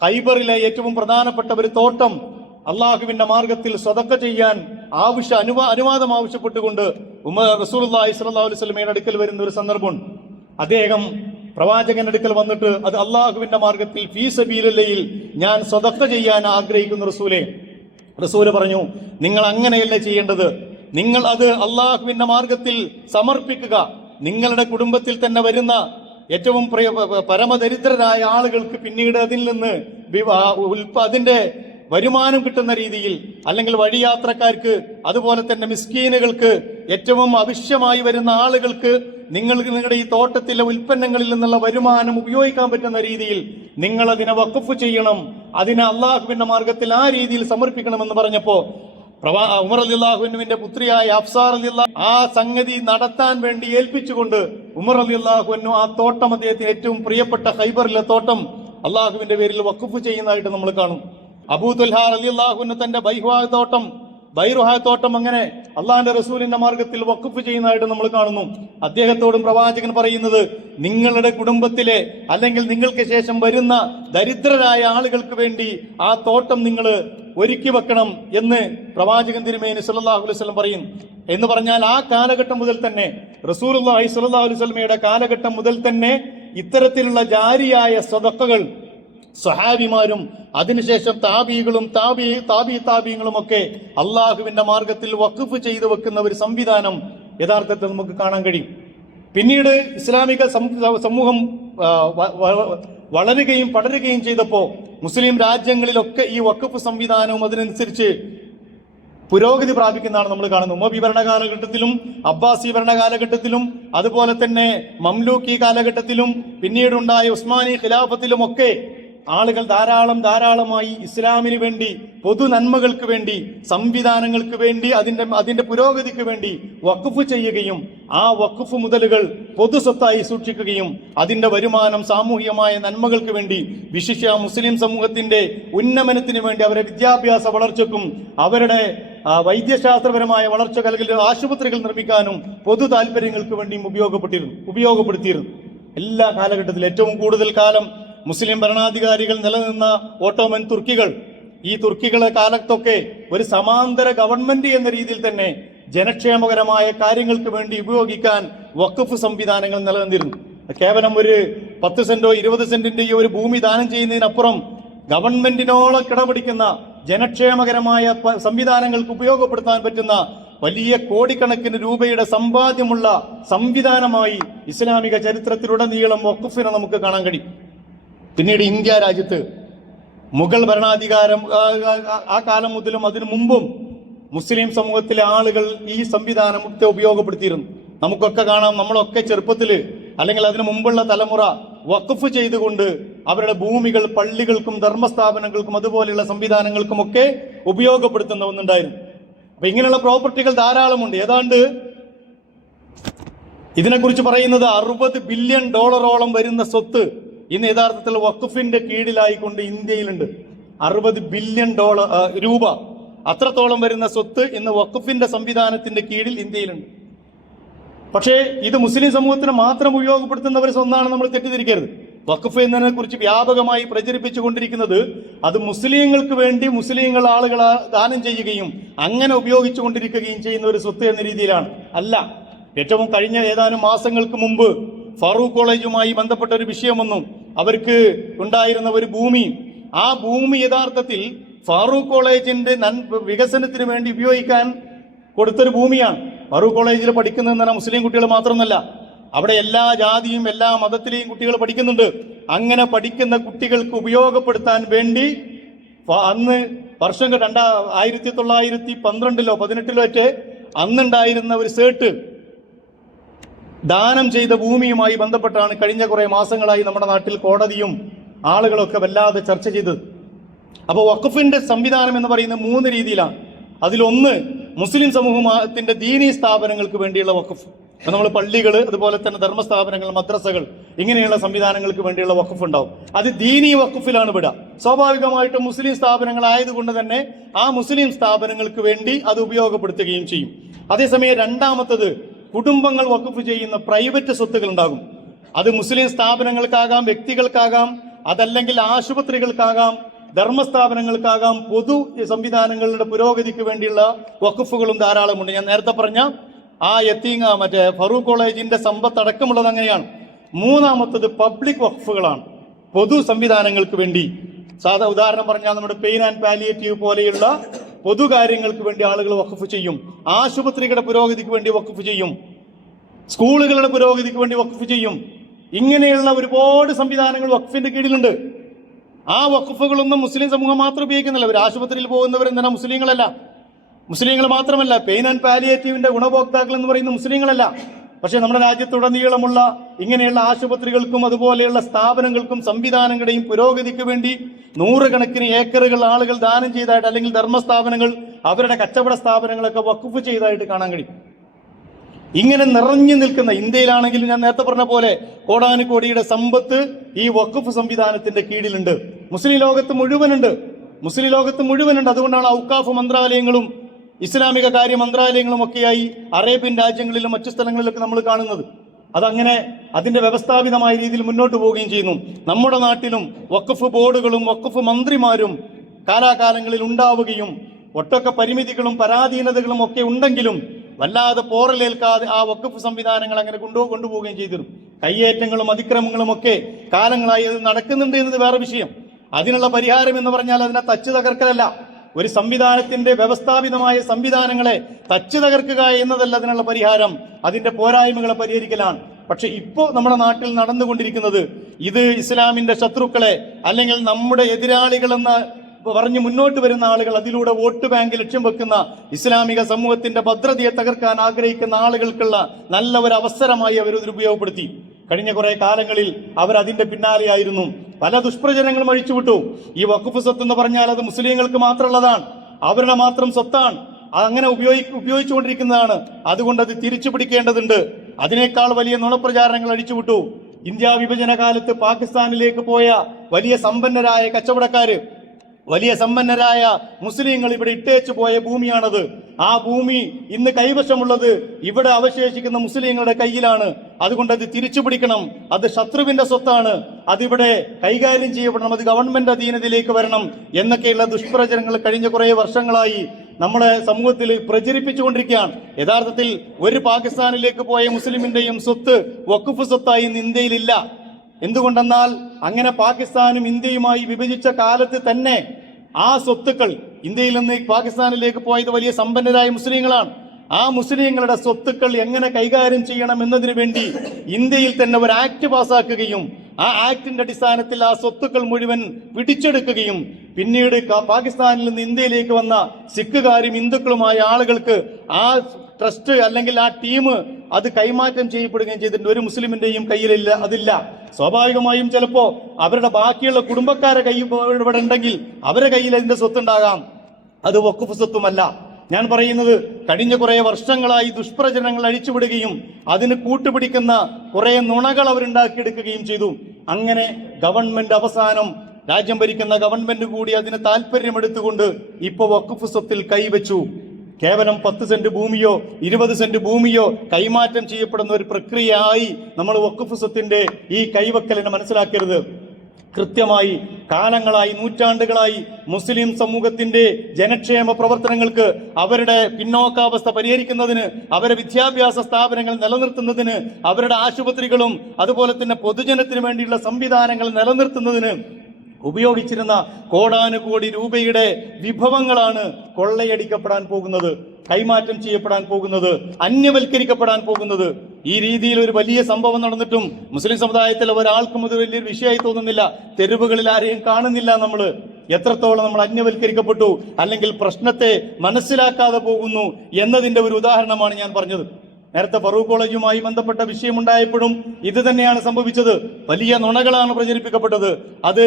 ഖൈബറിലെ ഏറ്റവും പ്രധാനപ്പെട്ട ഒരു തോട്ടം അള്ളാഹുവിന്റെ മാർഗത്തിൽ സദഖ ചെയ്യാൻ അനുവാദം ആവശ്യപ്പെട്ടുകൊണ്ട് റസൂലുള്ളാഹി സ്വല്ലല്ലാഹു അലൈഹി വസല്ലമയുടെ അടുക്കൽ വരുന്ന ഒരു സന്ദർഭം. അദ്ദേഹം പ്രവാചകന്റെ അടുക്കൽ വന്നിട്ട് അത് അള്ളാഹുവിന്റെ മാർഗത്തിൽ ഫീ സബീലില്ലയിൽ ഞാൻ സദഖ ചെയ്യാൻ ആഗ്രഹിക്കുന്നു റസൂലേ. റസൂല് പറഞ്ഞു, നിങ്ങൾ അങ്ങനെയല്ല ചെയ്യേണ്ടത്, നിങ്ങൾ അത് അള്ളാഹുവിന്റെ മാർഗത്തിൽ സമർപ്പിക്കുക. നിങ്ങളുടെ കുടുംബത്തിൽ തന്നെ വരുന്ന ഏറ്റവും പരമദരിദ്രരായ ആളുകൾക്ക് പിന്നീട് അതിൽ നിന്ന് അതിന്റെ വരുമാനം കിട്ടുന്ന രീതിയിൽ, അല്ലെങ്കിൽ വഴിയാത്രക്കാർക്ക്, അതുപോലെ തന്നെ മിസ്കീനുകൾക്ക്, ഏറ്റവും ആവശ്യമായി വരുന്ന ആളുകൾക്ക് നിങ്ങളുടെ ഈ തോട്ടത്തിലെ ഉൽപ്പന്നങ്ങളിൽ നിന്നുള്ള വരുമാനം ഉപയോഗിക്കാൻ പറ്റുന്ന രീതിയിൽ നിങ്ങൾ അതിനെ വഖഫ് ചെയ്യണം, അതിനെ അള്ളാഹുവിന്റെ മാർഗത്തിൽ ആ രീതിയിൽ സമർപ്പിക്കണമെന്ന് പറഞ്ഞപ്പോ ഉമർ റളിയല്ലാഹു അൻഹുവിന്റെ പുത്രിയായ ഹഫ്സ റളിയല്ലാഹു ആ സംഗതി നടത്താൻ വേണ്ടി ഏൽപ്പിച്ചുകൊണ്ട് ഉമർ റളിയല്ലാഹു അൻഹു ആ തോട്ടം, അദ്ദേഹത്തിന് ഏറ്റവും പ്രിയപ്പെട്ട ഖൈബറിലെ തോട്ടം അള്ളാഹുവിന്റെ പേരിൽ വഖഫ് ചെയ്യുന്നതായിട്ട് നമ്മൾ കാണും. അബൂ തുൽഹ റളിയല്ലാഹു അൻഹു തന്റെ ബൈറുഹാ തോട്ടം അങ്ങനെ അള്ളാഹിന്റെ റസൂലിന്റെ മാർഗത്തിൽ വഖഫ് ചെയ്യുന്നതായിട്ട് നമ്മൾ കാണുന്നു. അദ്ദേഹത്തോടും പ്രവാചകൻ പറയുന്നത്, നിങ്ങളുടെ കുടുംബത്തിലെ അല്ലെങ്കിൽ നിങ്ങൾക്ക് ശേഷം വരുന്ന ദരിദ്രരായ ആളുകൾക്ക് വേണ്ടി ആ തോട്ടം നിങ്ങൾ ഒരുക്കി വെക്കണം എന്ന് പ്രവാചകൻ തിരുമേനി സല്ലല്ലാഹു അലൈഹി വസല്ലം പറയും. എന്ന് പറഞ്ഞാൽ ആ കാലഘട്ടം മുതൽ തന്നെ, റസൂലുള്ളാഹി സ്വല്ലല്ലാഹു അലൈഹി വസല്ലമയുടെ കാലഘട്ടം മുതൽ തന്നെ ഇത്തരത്തിലുള്ള ജാരിയായ സദഖകൾ സഹാബിമാരും അതിനുശേഷം താബികളും താബികളും ഒക്കെ അള്ളാഹുവിന്റെ മാർഗത്തിൽ വഖഫ് ചെയ്തു വെക്കുന്ന ഒരു സംവിധാനം യഥാർത്ഥത്തിൽ നമുക്ക് കാണാൻ കഴിയും. പിന്നീട് ഇസ്ലാമിക സമൂഹം വളരുകയും പടരുകയും ചെയ്തപ്പോ മുസ്ലിം രാജ്യങ്ങളിലൊക്കെ ഈ വഖഫ് സംവിധാനവും അതിനനുസരിച്ച് പുരോഗതി പ്രാപിക്കുന്നതാണ് നമ്മൾ കാണുന്നത്. ഉമവി ഭരണകാലഘട്ടത്തിലും അബ്ബാസി ഭരണകാലഘട്ടത്തിലും അതുപോലെ തന്നെ മംലൂക്കി കാലഘട്ടത്തിലും പിന്നീടുണ്ടായ ഉസ്മാനി ഖിലാഫത്തിലുമൊക്കെ ആളുകൾ ധാരാളമായി ഇസ്ലാമിന് വേണ്ടി, പൊതു നന്മകൾക്ക് വേണ്ടി, സംവിധാനങ്ങൾക്ക് വേണ്ടി, അതിന്റെ പുരോഗതിക്ക് വേണ്ടി വഖഫ് ചെയ്യുകയും ആ വഖഫ് മുതലുകൾ പൊതു സ്വത്തായി സൂക്ഷിക്കുകയും അതിന്റെ വരുമാനം സാമൂഹികമായ നന്മകൾക്ക് വേണ്ടി, വിശിഷ്യ മുസ്ലിം സമൂഹത്തിന്റെ ഉന്നമനത്തിന് വേണ്ടി, അവരുടെ വിദ്യാഭ്യാസ വളർച്ചയ്ക്കും അവരുടെ വൈദ്യശാസ്ത്രപരമായ വളർച്ച കലകളിൽ ആശുപത്രികൾ നിർമ്മിക്കാനും പൊതു താല്പര്യങ്ങൾക്ക് വേണ്ടിയും ഉപയോഗപ്പെടുത്തിയിരുന്നു. എല്ലാ കാലഘട്ടത്തിലും ഏറ്റവും കൂടുതൽ കാലം മുസ്ലിം ഭരണാധികാരികൾ നിലനിന്ന ഓട്ടോമൻ തുർക്കികൾ, ഈ തുർക്കികളെ കാലത്തൊക്കെ ഒരു സമാന്തര ഗവൺമെന്റ് എന്ന രീതിയിൽ തന്നെ ജനക്ഷേമകരമായ കാര്യങ്ങൾക്ക് വേണ്ടി ഉപയോഗിക്കാൻ വഖഫ് സംവിധാനങ്ങൾ നിലനിന്നിരുന്നു. കേവലം ഒരു 10 സെന്റോ 20 സെന്റിന്റെയോ ഒരു ഭൂമി ദാനം ചെയ്യുന്നതിനപ്പുറം ഗവൺമെന്റിനോളം കിടപിടിക്കുന്ന ജനക്ഷേമകരമായ സംവിധാനങ്ങൾക്ക് ഉപയോഗപ്പെടുത്താൻ പറ്റുന്ന വലിയ കോടിക്കണക്കിന് രൂപയുടെ സമ്പാദ്യമുള്ള സംവിധാനമായി ഇസ്ലാമിക ചരിത്രത്തിലുടനീളം വഖഫിനെ നമുക്ക് കാണാൻ കഴിയും. പിന്നീട് ഇന്ത്യ രാജ്യത്ത് മുഗൾ ഭരണാധികാരം ആ കാലം മുതലും അതിനു മുമ്പും മുസ്ലിം സമൂഹത്തിലെ ആളുകൾ ഈ സംവിധാനത്തെ ഉപയോഗപ്പെടുത്തിയിരുന്നു. നമുക്കൊക്കെ കാണാം, നമ്മളൊക്കെ ചെറുപ്പത്തിൽ അല്ലെങ്കിൽ അതിനു മുമ്പുള്ള തലമുറ വഖഫ് ചെയ്തുകൊണ്ട് അവരുടെ ഭൂമികൾ പള്ളികൾക്കും ധർമ്മസ്ഥാപനങ്ങൾക്കും അതുപോലെയുള്ള സംവിധാനങ്ങൾക്കുമൊക്കെ ഉപയോഗപ്പെടുത്തുന്ന ഒന്നുണ്ടായിരുന്നു. അപ്പൊ ഇങ്ങനെയുള്ള പ്രോപ്പർട്ടികൾ ധാരാളമുണ്ട്. ഏതാണ്ട് ഇതിനെക്കുറിച്ച് പറയുന്നത് $60 ബില്യൺ വരുന്ന സ്വത്ത് ഇന്ന് യഥാർത്ഥത്തിൽ വഖഫിന്റെ കീഴിലായിക്കൊണ്ട് ഇന്ത്യയിലുണ്ട്. $60 ബില്യൺ രൂപ അത്രത്തോളം വരുന്ന സ്വത്ത് ഇന്ന് വഖഫിന്റെ സംവിധാനത്തിന്റെ കീഴിൽ ഇന്ത്യയിലുണ്ട്. പക്ഷേ ഇത് മുസ്ലിം സമൂഹത്തിന് മാത്രം ഉപയോഗപ്പെടുത്തുന്നവർ ഒന്നാണ് നമ്മൾ തെറ്റിദ്ധരിക്കരുത്. വഖഫ് എന്നതിനെ കുറിച്ച് വ്യാപകമായി പ്രചരിപ്പിച്ചുകൊണ്ടിരിക്കുന്നത് അത് മുസ്ലിങ്ങൾക്ക് വേണ്ടി മുസ്ലിങ്ങൾ ആളുകൾ ദാനം ചെയ്യുകയും അങ്ങനെ ഉപയോഗിച്ചുകൊണ്ടിരിക്കുകയും ചെയ്യുന്ന ഒരു സ്വത്ത് എന്ന രീതിയിലാണ്. അല്ല, ഏറ്റവും കഴിഞ്ഞ ഏതാനും മാസങ്ങൾക്ക് മുമ്പ് ഫറൂഖ് കോളേജുമായി ബന്ധപ്പെട്ട ഒരു വിഷയം വന്നു. അവർക്ക് ഉണ്ടായിരുന്ന ഒരു ഭൂമി, ആ ഭൂമി യഥാർത്ഥത്തിൽ ഫറൂഖ് കോളേജിന്റെ വികസനത്തിന് വേണ്ടി ഉപയോഗിക്കാൻ കൊടുത്തൊരു ഭൂമിയാണ്. ഫറൂഖ് കോളേജിൽ പഠിക്കുന്നതെന്ന് മുസ്ലിം കുട്ടികൾ മാത്രമല്ല, അവിടെ എല്ലാ ജാതിയും എല്ലാ മതത്തിലെയും കുട്ടികൾ പഠിക്കുന്നുണ്ട്. അങ്ങനെ പഠിക്കുന്ന കുട്ടികൾക്ക് ഉപയോഗപ്പെടുത്താൻ വേണ്ടി അന്ന് വർഷം 1912-ലോ 18-ലോ അന്നുണ്ടായിരുന്ന ഒരു സേട്ട് ദാനം ചെയ്ത ഭൂമിയുമായി ബന്ധപ്പെട്ടാണ് കഴിഞ്ഞ കുറെ മാസങ്ങളായി നമ്മുടെ നാട്ടിൽ കോടതിയും ആളുകളൊക്കെ വല്ലാതെ ചർച്ച ചെയ്തത്. അപ്പോൾ വഖഫിന്റെ സംവിധാനം എന്ന് പറയുന്നത് 3 രീതിയിലാണ്. അതിലൊന്ന് മുസ്ലിം സമൂഹത്തിന്റെ ദീനീ സ്ഥാപനങ്ങൾക്ക് വേണ്ടിയുള്ള വഖഫ്. നമ്മൾ പള്ളികൾ, അതുപോലെ തന്നെ ധർമ്മസ്ഥാപനങ്ങൾ, മദ്രസകൾ, ഇങ്ങനെയുള്ള സംവിധാനങ്ങൾക്ക് വേണ്ടിയുള്ള വഖഫ് ഉണ്ടാവും. അത് ദീനീ വഖഫിലാണ് വിടുക. സ്വാഭാവികമായിട്ടും മുസ്ലിം സ്ഥാപനങ്ങളായതുകൊണ്ട് തന്നെ ആ മുസ്ലിം സ്ഥാപനങ്ങൾക്ക് വേണ്ടി അത് ഉപയോഗപ്പെടുത്തുകയും ചെയ്യും. അതേസമയം രണ്ടാമത്തത് കുടുംബങ്ങൾ വഖഫ് ചെയ്യുന്ന പ്രൈവറ്റ് സ്വത്തുകൾ ഉണ്ടാകും. അത് മുസ്ലിം സ്ഥാപനങ്ങൾക്കാകാം, വ്യക്തികൾക്കാകാം, അതല്ലെങ്കിൽ ആശുപത്രികൾക്കാകാം, ധർമ്മസ്ഥാപനങ്ങൾക്കാകാം. പൊതു സംവിധാനങ്ങളുടെ പുരോഗതിക്ക് വേണ്ടിയുള്ള വഖഫുകളും ധാരാളമുണ്ട്. ഞാൻ നേരത്തെ പറഞ്ഞ ആ ഫറൂഖ് കോളേജിന്റെ സമ്പത്ത് അടക്കമുള്ളത് അങ്ങനെയാണ്. മൂന്നാമത്തത് പബ്ലിക് വഖഫുകളാണ്, പൊതു സംവിധാനങ്ങൾക്ക് വേണ്ടി. ഉദാഹരണം പറഞ്ഞാൽ നമ്മുടെ പെയിൻ ആൻഡ് പാലിയേറ്റീവ് പോലെയുള്ള പൊതുകാര്യങ്ങൾക്ക് വേണ്ടി ആളുകൾ വഖഫ് ചെയ്യും. ആശുപത്രികളുടെ പുരോഗതിക്ക് വേണ്ടി വഖഫ് ചെയ്യും. സ്കൂളുകളുടെ പുരോഗതിക്ക് വേണ്ടി വഖഫ് ചെയ്യും. ഇങ്ങനെയുള്ള ഒരുപാട് സംവിധാനങ്ങൾ വഖഫിന്റെ കീഴിലുണ്ട്. ആ വഖഫുകളൊന്നും മുസ്ലിം സമൂഹം മാത്രം ഉപയോഗിക്കുന്നില്ല. ഒരു ആശുപത്രിയിൽ പോകുന്നവർ എന്താണ് മുസ്ലിങ്ങളല്ല. മുസ്ലിങ്ങൾ മാത്രമല്ല, പെയിൻ ആൻഡ് പാലിയേറ്റീവിന്റെ ഗുണഭോക്താക്കൾ എന്ന് പറയുന്ന മുസ്ലിങ്ങളല്ല. പക്ഷെ നമ്മുടെ രാജ്യത്തുടനീളമുള്ള ഇങ്ങനെയുള്ള ആശുപത്രികൾക്കും അതുപോലെയുള്ള സ്ഥാപനങ്ങൾക്കും സംവിധാനങ്ങളുടെയും പുരോഗതിക്ക് വേണ്ടി നൂറുകണക്കിന് ഏക്കറുകൾ ആളുകൾ ദാനം ചെയ്തതായിട്ട്, അല്ലെങ്കിൽ ധർമ്മസ്ഥാപനങ്ങൾ അവരുടെ കച്ചവട സ്ഥാപനങ്ങളൊക്കെ വഖഫ് ചെയ്തതായിട്ട് കാണാൻ കഴിയും. ഇങ്ങനെ നിറഞ്ഞു നിൽക്കുന്ന ഇന്ത്യയിലാണെങ്കിലും ഞാൻ നേരത്തെ പറഞ്ഞ പോലെ കോടാനുകോടിയുടെ സമ്പത്ത് ഈ വഖഫ് സംവിധാനത്തിന്റെ കീഴിലുണ്ട്. മുസ്ലിം ലോകത്ത് മുഴുവനുണ്ട്. അതുകൊണ്ടാണ് ഔക്കാഫ് മന്ത്രാലയങ്ങളും ഇസ്ലാമിക കാര്യ മന്ത്രാലയങ്ങളും ഒക്കെയായി അറേബ്യൻ രാജ്യങ്ങളിലും മറ്റു സ്ഥലങ്ങളിലൊക്കെ നമ്മൾ കാണുന്നത്. അതങ്ങനെ അതിന്റെ വ്യവസ്ഥാപിതമായ രീതിയിൽ മുന്നോട്ട് പോവുകയും ചെയ്യുന്നു. നമ്മുടെ നാട്ടിലും വഖഫ് ബോർഡുകളും വഖഫ് മന്ത്രിമാരും കാലാകാലങ്ങളിൽ ഉണ്ടാവുകയും ഒട്ടൊക്കെ പരിമിതികളും പരാധീനതകളും ഒക്കെ ഉണ്ടെങ്കിലും വല്ലാതെ പോറലേൽക്കാതെ ആ വഖഫ് സംവിധാനങ്ങൾ അങ്ങനെ കൊണ്ടുപോവുകയും ചെയ്തിരുന്നു. കയ്യേറ്റങ്ങളും അതിക്രമങ്ങളും ഒക്കെ കാലങ്ങളായി അത് നടക്കുന്നുണ്ട് എന്നത് വേറെ വിഷയം. അതിനുള്ള പരിഹാരം എന്ന് പറഞ്ഞാൽ അതിനെ തച്ചു തകർക്കലല്ല. ഒരു സംവിധാനത്തിന്റെ വ്യവസ്ഥാപിതമായ സംവിധാനങ്ങളെ തച്ചു തകർക്കുക എന്നതല്ല അതിനുള്ള പരിഹാരം, അതിന്റെ പോരായ്മകളെ പരിഹരിക്കലാണ്. പക്ഷെ ഇപ്പോൾ നമ്മുടെ നാട്ടിൽ നടന്നുകൊണ്ടിരിക്കുന്നത് ഇത് ഇസ്ലാമിന്റെ ശത്രുക്കളെ അല്ലെങ്കിൽ നമ്മുടെ എതിരാളികളെന്ന് പറഞ്ഞ് മുന്നോട്ട് വരുന്ന ആളുകൾ, അതിലൂടെ വോട്ട് ബാങ്ക് ലക്ഷ്യം വെക്കുന്ന ഇസ്ലാമിക സമൂഹത്തിന്റെ ഭദ്രതയെ തകർക്കാൻ ആഗ്രഹിക്കുന്ന ആളുകൾക്കുള്ള നല്ല ഒരു അവസരമായി അവരത് ഉപയോഗപ്പെടുത്തി. കഴിഞ്ഞ കുറെ കാലങ്ങളിൽ അവർ അതിന്റെ പിന്നാലെയായിരുന്നു. പല ദുഷ്പ്രചരണങ്ങളും അഴിച്ചുവിട്ടു. ഈ വഖഫ് സ്വത്ത് എന്ന് പറഞ്ഞാൽ അത് മുസ്ലിങ്ങൾക്ക് മാത്രമുള്ളതാണ്, അവരുടെ മാത്രം സ്വത്താണ്, അങ്ങനെ ഉപയോഗിച്ചുകൊണ്ടിരിക്കുന്നതാണ്. അതുകൊണ്ട് അത് തിരിച്ചു പിടിക്കേണ്ടതുണ്ട്. അതിനേക്കാൾ വലിയ നുണപ്രചാരണങ്ങൾ അഴിച്ചുവിട്ടു. ഇന്ത്യ വിഭജന കാലത്ത് പാകിസ്ഥാനിലേക്ക് പോയ വലിയ സമ്പന്നരായ കച്ചവടക്കാര്, വലിയ സമ്പന്നരായ മുസ്ലിങ്ങൾ ഇവിടെ ഇട്ടേച്ചു പോയ ഭൂമിയാണത്. ആ ഭൂമി ഇന്ന് കൈവശമുള്ളത് ഇവിടെ അവശേഷിക്കുന്ന മുസ്ലിങ്ങളുടെ കയ്യിലാണ്. അതുകൊണ്ട് അത് തിരിച്ചു പിടിക്കണം. അത് ശത്രുവിന്റെ സ്വത്താണ്, അതിവിടെ കൈകാര്യം ചെയ്യപ്പെടണം, അത് ഗവൺമെന്റ് അധീനതയിലേക്ക് വരണം എന്നൊക്കെയുള്ള ദുഷ്പ്രചരണങ്ങൾ കഴിഞ്ഞ കുറെ വർഷങ്ങളായി നമ്മുടെ സമൂഹത്തിൽ പ്രചരിപ്പിച്ചുകൊണ്ടിരിക്കുകയാണ്. യഥാർത്ഥത്തിൽ ഒരു പാകിസ്ഥാനിലേക്ക് പോയ മുസ്ലിമിന്റെയും സ്വത്ത് വഖഫ് സ്വത്തായി ഇന്ന് ഇന്ത്യയിലില്ല. എന്തുകൊണ്ടെന്നാൽ അങ്ങനെ പാകിസ്ഥാനും ഇന്ത്യയുമായി വിഭജിച്ച കാലത്ത് തന്നെ ആ സ്വത്തുക്കൾ, ഇന്ത്യയിൽ നിന്ന് പാകിസ്ഥാനിലേക്ക് പോയത് വലിയ സമ്പന്നരായ മുസ്ലിങ്ങളാണ്. ആ മുസ്ലിങ്ങളുടെ സ്വത്തുക്കൾ എങ്ങനെ കൈകാര്യം ചെയ്യണം എന്നതിനു വേണ്ടി ഇന്ത്യയിൽ തന്നെ ഒരു ആക്ട് പാസാക്കുകയും ആ ആക്ടിന്റെ അടിസ്ഥാനത്തിൽ ആ സ്വത്തുക്കൾ മുഴുവൻ പിടിച്ചെടുക്കുകയും പിന്നീട് പാകിസ്ഥാനിൽ നിന്ന് ഇന്ത്യയിലേക്ക് വന്ന സിഖുകാരും ഹിന്ദുക്കളുമായ ആളുകൾക്ക് ആ ട്രസ്റ്റ് അല്ലെങ്കിൽ ആ ടീം അത് കൈമാറ്റം ചെയ്യപ്പെടുകയും ചെയ്തിട്ടുണ്ട്. ഒരു മുസ്ലിമിന്റെയും കയ്യിലില്ല, അതില്ല. സ്വാഭാവികമായും ചിലപ്പോ അവരുടെ ബാക്കിയുള്ള കുടുംബക്കാരെ കൈ ഇവിടെ ഉണ്ടെങ്കിൽ അവരുടെ കയ്യിൽ അതിന്റെ സ്വത്തുണ്ടാകാം. അത് വഖഫ് സ്വത്തുമല്ല. ഞാൻ പറയുന്നത് കഴിഞ്ഞ കുറെ വർഷങ്ങളായി ദുഷ്പ്രചരണങ്ങൾ അഴിച്ചുവിടുകയും അതിന് കൂട്ടുപിടിക്കുന്ന കുറെ നുണകൾ അവരുണ്ടാക്കിയെടുക്കുകയും ചെയ്തു. അങ്ങനെ ഗവൺമെന്റ് അവസാനം രാജ്യം ഭരിക്കുന്ന ഗവൺമെന്റ് കൂടി അതിന് താല്പര്യമെടുത്തുകൊണ്ട് ഇപ്പൊ വഖഫ് സ്വത്തിൽ കൈവച്ചു. കേവലം 10 സെന്റ് ഭൂമിയോ 20 സെന്റ് ഭൂമിയോ കൈമാറ്റം ചെയ്യപ്പെടുന്ന ഒരു പ്രക്രിയയായി നമ്മൾ വഖഫ് സ്വത്തിന്റെ ഈ കൈവക്കലിനെ മനസ്സിലാക്കരുത്. കൃത്യമായി കാലങ്ങളായി, നൂറ്റാണ്ടുകളായി മുസ്ലിം സമൂഹത്തിന്റെ ജനക്ഷേമ പ്രവർത്തനങ്ങൾക്ക്, അവരുടെ പിന്നോക്കാവസ്ഥ പരിഹരിക്കുന്നതിന്, അവരുടെ വിദ്യാഭ്യാസ സ്ഥാപനങ്ങൾ നിലനിർത്തുന്നതിന്, അവരുടെ ആശുപത്രികളും അതുപോലെ തന്നെ പൊതുജനത്തിന് വേണ്ടിയുള്ള സംവിധാനങ്ങൾ നിലനിർത്തുന്നതിന് ഉപയോഗിച്ചിരുന്ന കോടാനുകോടി രൂപയുടെ വിഭവങ്ങളാണ് കൊള്ളയടിക്കപ്പെടാൻ പോകുന്നത്, കൈമാറ്റം ചെയ്യപ്പെടാൻ പോകുന്നത്, അന്യവൽക്കരിക്കപ്പെടാൻ പോകുന്നത്. ഈ രീതിയിൽ ഒരു വലിയ സംഭവം നടന്നിട്ടും മുസ്ലിം സമുദായത്തിലെ ഒരാൾക്കും അത് വലിയൊരു വിഷയമായി തോന്നുന്നില്ല. തെരുവുകളിൽ ആരെയും കാണുന്നില്ല. നമ്മൾ എത്രത്തോളം നമ്മൾ അന്യവൽക്കരിക്കപ്പെട്ടു അല്ലെങ്കിൽ പ്രശ്നത്തെ മനസ്സിലാക്കാതെ പോകുന്നു എന്നതിന്റെ ഒരു ഉദാഹരണമാണ് ഞാൻ പറഞ്ഞത്. നേരത്തെ ഫറൂഖ് കോളേജുമായി ബന്ധപ്പെട്ട വിഷയമുണ്ടായപ്പോഴും ഇത് തന്നെയാണ് സംഭവിച്ചത്. വലിയ നുണകളാണ് പ്രചരിപ്പിക്കപ്പെട്ടത്. അത്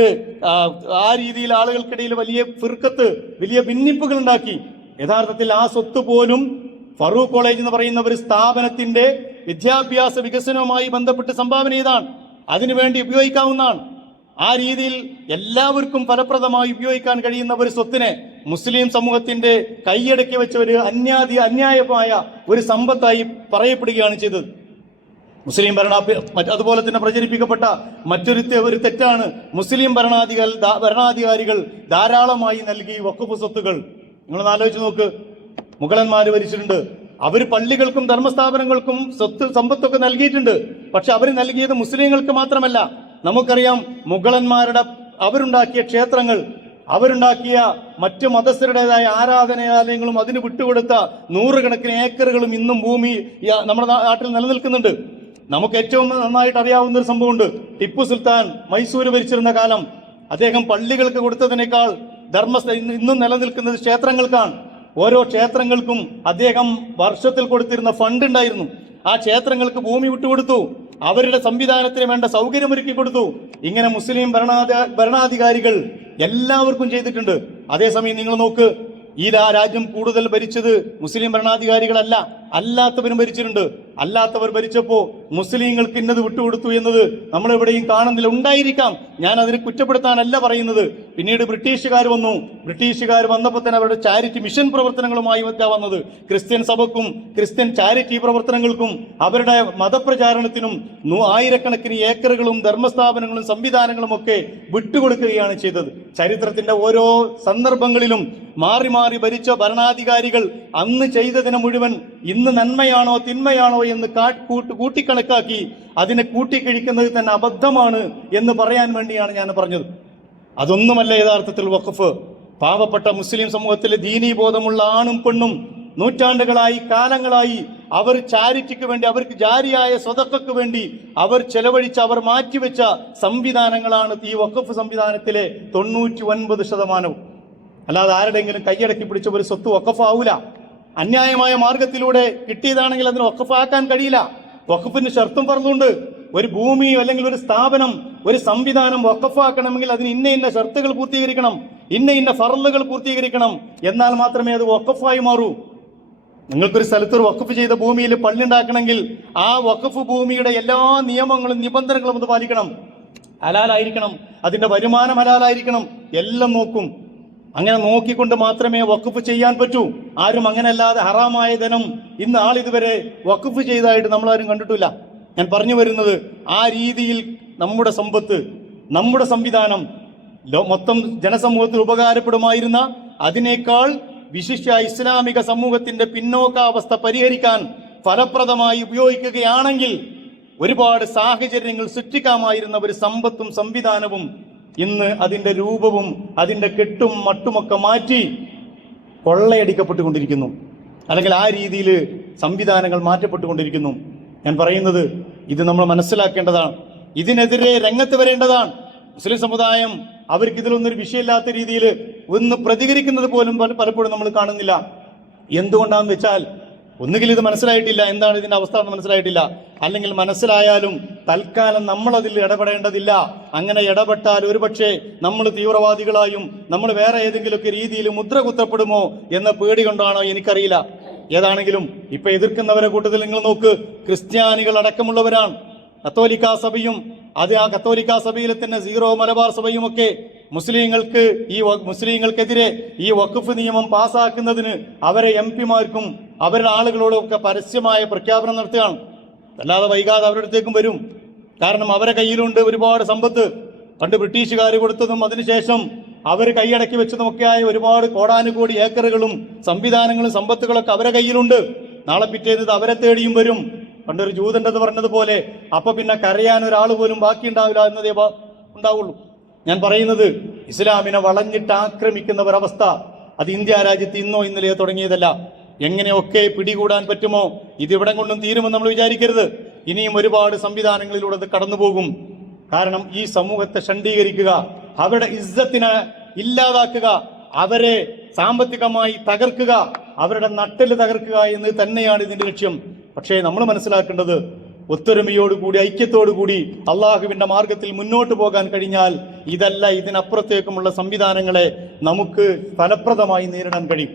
ആ രീതിയിൽ ആളുകൾക്കിടയിൽ വലിയ ഫിർക്കത്ത്, വലിയ ഭിന്നിപ്പുകൾ ഉണ്ടാക്കി. യഥാർത്ഥത്തിൽ ആ സ്വത്ത് പോലും ഫറൂഖ് കോളേജ് എന്ന് പറയുന്ന ഒരു സ്ഥാപനത്തിന്റെ വിദ്യാഭ്യാസ വികസനവുമായി ബന്ധപ്പെട്ട് സംഭാവന ചെയ്താണ്, അതിനുവേണ്ടി ഉപയോഗിക്കാവുന്നതാണ്. ആ രീതിയിൽ എല്ലാവർക്കും ഫലപ്രദമായി ഉപയോഗിക്കാൻ കഴിയുന്ന ഒരു സ്വത്തിനെ മുസ്ലിം സമൂഹത്തിന്റെ കൈയടക്കി വെച്ച ഒരു അന്യായമായ ഒരു സമ്പത്തായി പറയപ്പെടുകയാണ് ചെയ്തത്. മുസ്ലിം അതുപോലെ തന്നെ പ്രചരിപ്പിക്കപ്പെട്ട ഒരു തെറ്റാണ് മുസ്ലിം ഭരണാധികാരികൾ ധാരാളമായി നൽകി വഖഫ് സ്വത്തുകൾ. നിങ്ങളൊന്ന് ആലോചിച്ച് നോക്ക്. മുഗളന്മാര് ഭരിച്ചിട്ടുണ്ട്, അവർ പള്ളികൾക്കും ധർമ്മസ്ഥാപനങ്ങൾക്കും സമ്പത്തൊക്കെ നൽകിയിട്ടുണ്ട്. പക്ഷെ അവർ നൽകിയത് മുസ്ലിങ്ങൾക്ക് മാത്രമല്ല. നമുക്കറിയാം, മുഗളന്മാരുടെ അവരുണ്ടാക്കിയ ക്ഷേത്രങ്ങൾ, അവരുണ്ടാക്കിയ മറ്റു മതസ്ഥരുടേതായ ആരാധനാലയങ്ങളും അതിന് വിട്ടുകൊടുത്ത നൂറുകണക്കിന് ഏക്കറുകളും ഇന്നും ഭൂമി നമ്മുടെ നാട്ടിൽ നിലനിൽക്കുന്നുണ്ട്. നമുക്ക് ഏറ്റവും നന്നായിട്ട് അറിയാവുന്ന ഒരു സംഭവമുണ്ട്. ടിപ്പു സുൽത്താൻ മൈസൂര് ഭരിച്ചിരുന്ന കാലം അദ്ദേഹം പള്ളികൾക്ക് കൊടുത്തതിനേക്കാൾ ഇന്നും നിലനിൽക്കുന്നത് ക്ഷേത്രങ്ങൾക്കാണ്. ഓരോ ക്ഷേത്രങ്ങൾക്കും അദ്ദേഹം വർഷത്തിൽ കൊടുത്തിരുന്ന ഫണ്ട് ഉണ്ടായിരുന്നു. ആ ക്ഷേത്രങ്ങൾക്ക് ഭൂമി വിട്ടുകൊടുത്തു, അവരുടെ സംവിധാനത്തിന് വേണ്ട സൗകര്യമൊരുക്കി കൊടുത്തു. ഇങ്ങനെ മുസ്ലിം ഭരണാധികാരികൾ എല്ലാവർക്കും ചെയ്തിട്ടുണ്ട്. അതേസമയം നിങ്ങൾ നോക്ക്, ഈ രാജ്യം കൂടുതൽ ഭരിച്ചത് മുസ്ലിം ഭരണാധികാരികളല്ല, അല്ലാത്തവരും ഭരിച്ചിട്ടുണ്ട്. അല്ലാത്തവർ ഭരിച്ചപ്പോ മുസ്ലിങ്ങൾക്ക് ഇന്നത് വിട്ടുകൊടുത്തു എന്നത് നമ്മളെവിടെയും കാണുന്നില്ല. ഉണ്ടായിരിക്കാം, ഞാൻ അതിന് കുറ്റപ്പെടുത്താനല്ല പറയുന്നത്. പിന്നീട് ബ്രിട്ടീഷുകാർ വന്നു. ബ്രിട്ടീഷുകാർ വന്നപ്പോൾ തന്നെ അവരുടെ ചാരിറ്റി മിഷൻ പ്രവർത്തനങ്ങളുമായി വന്നത്. ക്രിസ്ത്യൻ സഭക്കും ക്രിസ്ത്യൻ ചാരിറ്റി പ്രവർത്തനങ്ങൾക്കും അവരുടെ മതപ്രചാരണത്തിനും ആയിരക്കണക്കിന് ഏക്കറുകളും ധർമ്മസ്ഥാപനങ്ങളും സംവിധാനങ്ങളും ഒക്കെ വിട്ടുകൊടുക്കുകയാണ് ചെയ്തത്. ചരിത്രത്തിന്റെ ഓരോ സന്ദർഭങ്ങളിലും മാറി മാറി ഭരിച്ച ഭരണാധികാരികൾ അന്ന് ചെയ്തതിന് മുഴുവൻ ഇന്ന് നന്മയാണോ തിന്മയാണോ എന്ന് കൂട്ടിക്കണക്കാക്കി അതിനെ കൂട്ടിക്കഴിക്കുന്നത് തന്നെ അബദ്ധമാണ് എന്ന് പറയാൻ വേണ്ടിയാണ് ഞാൻ പറഞ്ഞത്. അതൊന്നുമല്ല യഥാർത്ഥത്തിൽ വഖഫ്. പാവപ്പെട്ട മുസ്ലിം സമൂഹത്തിലെ ദീനീ ബോധമുള്ള ആണും പെണ്ണും നൂറ്റാണ്ടുകളായി, കാലങ്ങളായി അവർ ചാരിറ്റിക്ക് വേണ്ടി, അവർക്ക് ജാരിയായ സ്വതക്കക്ക് വേണ്ടി അവർ ചെലവഴിച്ച, അവർ മാറ്റിവെച്ച സംവിധാനങ്ങളാണ് ഈ വഖഫ് സംവിധാനത്തിലെ 99%. അല്ലാതെ ആരുടെയെങ്കിലും കൈയടക്കി പിടിച്ച ഒരു സ്വത്ത് വഖഫാവൂല. അന്യായമായ മാർഗത്തിലൂടെ കിട്ടിയതാണെങ്കിൽ അതിന് വഖഫാക്കാൻ കഴിയില്ല. വഖഫിന് ഷർത്തും ഫർളുണ്ട്. ഒരു ഭൂമി അല്ലെങ്കിൽ ഒരു സ്ഥാപനം, ഒരു സംവിധാനം വഖഫാക്കണമെങ്കിൽ അതിന് ഇന്ന ഷർത്തുകൾ പൂർത്തീകരിക്കണം, ഇന്ന ഫർളുകൾ പൂർത്തീകരിക്കണം. എന്നാൽ മാത്രമേ അത് വഖഫായി മാറൂ. നിങ്ങൾക്കൊരു സ്ഥലത്ത് ഒരു വഖഫ് ചെയ്ത ഭൂമിയിൽ പള്ളി ഉണ്ടാക്കണമെങ്കിൽ ആ വഖഫ് ഭൂമിയുടെ എല്ലാ നിയമങ്ങളും നിബന്ധനകളും അത് പാലിക്കണം. ഹലാലായിരിക്കണം, അതിന്റെ വരുമാനം ഹലാലായിരിക്കണം, എല്ലാം നോക്കും. അങ്ങനെ നോക്കിക്കൊണ്ട് മാത്രമേ വഖഫ് ചെയ്യാൻ പറ്റൂ. ആരും അങ്ങനെ അല്ലാതെ ഹറാമായ ധനം ഇന്ന് ആളിതുവരെ വഖഫ് ചെയ്തതായിട്ട് നമ്മളാരും കണ്ടിട്ടില്ല. ഞാൻ പറഞ്ഞു വരുന്നത്, ആ രീതിയിൽ നമ്മുടെ സമ്പത്ത്, നമ്മുടെ സംവിധാനം മൊത്തം ജനസമൂഹത്തിന് ഉപകാരപ്പെടുമായിരുന്ന, അതിനേക്കാൾ വിശിഷ്ട ഇസ്ലാമിക സമൂഹത്തിന്റെ പിന്നോക്കാവസ്ഥ പരിഹരിക്കാൻ ഫലപ്രദമായി ഉപയോഗിക്കുകയാണെങ്കിൽ ഒരുപാട് സാഹചര്യങ്ങൾ സൃഷ്ടിക്കാമായിരുന്ന ഒരു സമ്പത്തും സംവിധാനവും ഇന്ന് അതിന്റെ രൂപവും അതിന്റെ കെട്ടും മട്ടുമൊക്കെ മാറ്റി കൊള്ളയടിക്കപ്പെട്ടുകൊണ്ടിരിക്കുന്നു. അല്ലെങ്കിൽ ആ രീതിയിൽ സംവിധാനങ്ങൾ മാറ്റപ്പെട്ടുകൊണ്ടിരിക്കുന്നു. ഞാൻ പറയുന്നത് ഇത് നമ്മൾ മനസ്സിലാക്കേണ്ടതാണ്. ഇതിനെതിരെ രംഗത്ത് വരേണ്ടതാണ്. മുസ്ലിം സമുദായം അവർക്ക് ഇതിലൊന്നൊരു വിഷയമില്ലാത്ത രീതിയിൽ ഒന്ന് പ്രതികരിക്കുന്നത് പോലും പലപ്പോഴും നമ്മൾ കാണുന്നില്ല. എന്തുകൊണ്ടാണെന്ന് വെച്ചാൽ ഒന്നുകിൽ ഇത് മനസ്സിലായിട്ടില്ല, എന്താണ് ഇതിന്റെ അവസ്ഥ എന്ന് മനസ്സിലായിട്ടില്ല, അല്ലെങ്കിൽ മനസ്സിലായാലും തൽക്കാലം നമ്മളതിൽ ഇടപെടേണ്ടതില്ല. അങ്ങനെ ഇടപെട്ടാൽ ഒരുപക്ഷെ നമ്മൾ തീവ്രവാദികളായും നമ്മൾ വേറെ ഏതെങ്കിലുമൊക്കെ രീതിയിൽ മുദ്ര കുത്തപ്പെടുമോ എന്ന പേടി കൊണ്ടാണോ എനിക്കറിയില്ല. ഏതാണെങ്കിലും ഇപ്പൊ എതിർക്കുന്നവരെ കൂട്ടത്തിൽ നിങ്ങൾ നോക്ക്, ക്രിസ്ത്യാനികൾ അടക്കമുള്ളവരാണ്. കത്തോലിക്കാ സഭയും അത് ആ കത്തോലിക്കാ സഭയിലെ തന്നെ സീറോ മലബാർ സഭയും ഒക്കെ മുസ്ലിങ്ങൾക്കെതിരെ ഈ വഖഫ് നിയമം പാസ്സാക്കുന്നതിന് അവരെ MP-മാർക്കും അവരുടെ ആളുകളോടും ഒക്കെ പരസ്യമായ പ്രഖ്യാപനം നടത്തുകയാണ്. അല്ലാതെ വൈകാതെ അവരുടെ അടുത്തേക്കും വരും. കാരണം അവരെ കയ്യിലുണ്ട് ഒരുപാട് സമ്പത്ത്. പണ്ട് ബ്രിട്ടീഷുകാർ കൊടുത്തതും അതിനുശേഷം അവർ കൈയടക്കി വെച്ചതുമൊക്കെയായ ഒരുപാട് കോടാനുകോടി ഏക്കറുകളും സംവിധാനങ്ങളും സമ്പത്തുകളൊക്കെ അവരെ കയ്യിലുണ്ട്. നാളെ പിറ്റേന്നത് അവരെ തേടിയും വരും. പണ്ടൊരു ജൂതൻ്റെത് പറഞ്ഞതുപോലെ അപ്പൊ പിന്നെ കരയാൻ ഒരാൾ പോലും ബാക്കി ഉണ്ടാവില്ല എന്നതേ ഉണ്ടാവുള്ളൂ. ഞാൻ പറയുന്നത്, ഇസ്ലാമിനെ വളഞ്ഞിട്ട് ആക്രമിക്കുന്ന ഒരവസ്ഥ അത് ഇന്ത്യ രാജ്യത്ത് ഇന്നോ ഇന്നലെയോ തുടങ്ങിയതല്ല. എങ്ങനെയൊക്കെ പിടികൂടാൻ പറ്റുമോ ഇതിവിടെ കൊണ്ടും തീരുമെന്ന് നമ്മൾ വിചാരിക്കരുത്. ഇനിയും ഒരുപാട് സംവിധാനങ്ങളിലൂടെ അത് കടന്നുപോകും. കാരണം ഈ സമൂഹത്തെ ഷണ്ഡീകരിക്കുക, അവരുടെ ഇസ്സത്തിനെ ഇല്ലാതാക്കുക, അവരെ സാമ്പത്തികമായി തകർക്കുക, അവരുടെ നട്ടല് തകർക്കുക എന്ന് തന്നെയാണ് ഇതിന്റെ ലക്ഷ്യം. പക്ഷേ നമ്മൾ മനസ്സിലാക്കേണ്ടത്, ഒത്തൊരുമയോടുകൂടി ഐക്യത്തോടുകൂടി അള്ളാഹുവിന്റെ മാർഗത്തിൽ മുന്നോട്ട് പോകാൻ കഴിഞ്ഞാൽ ഇതല്ല ഇതിനപ്പുറത്തേക്കുമുള്ള സംവിധാനങ്ങളെ നമുക്ക് ഫലപ്രദമായി നേരിടാൻ കഴിയും.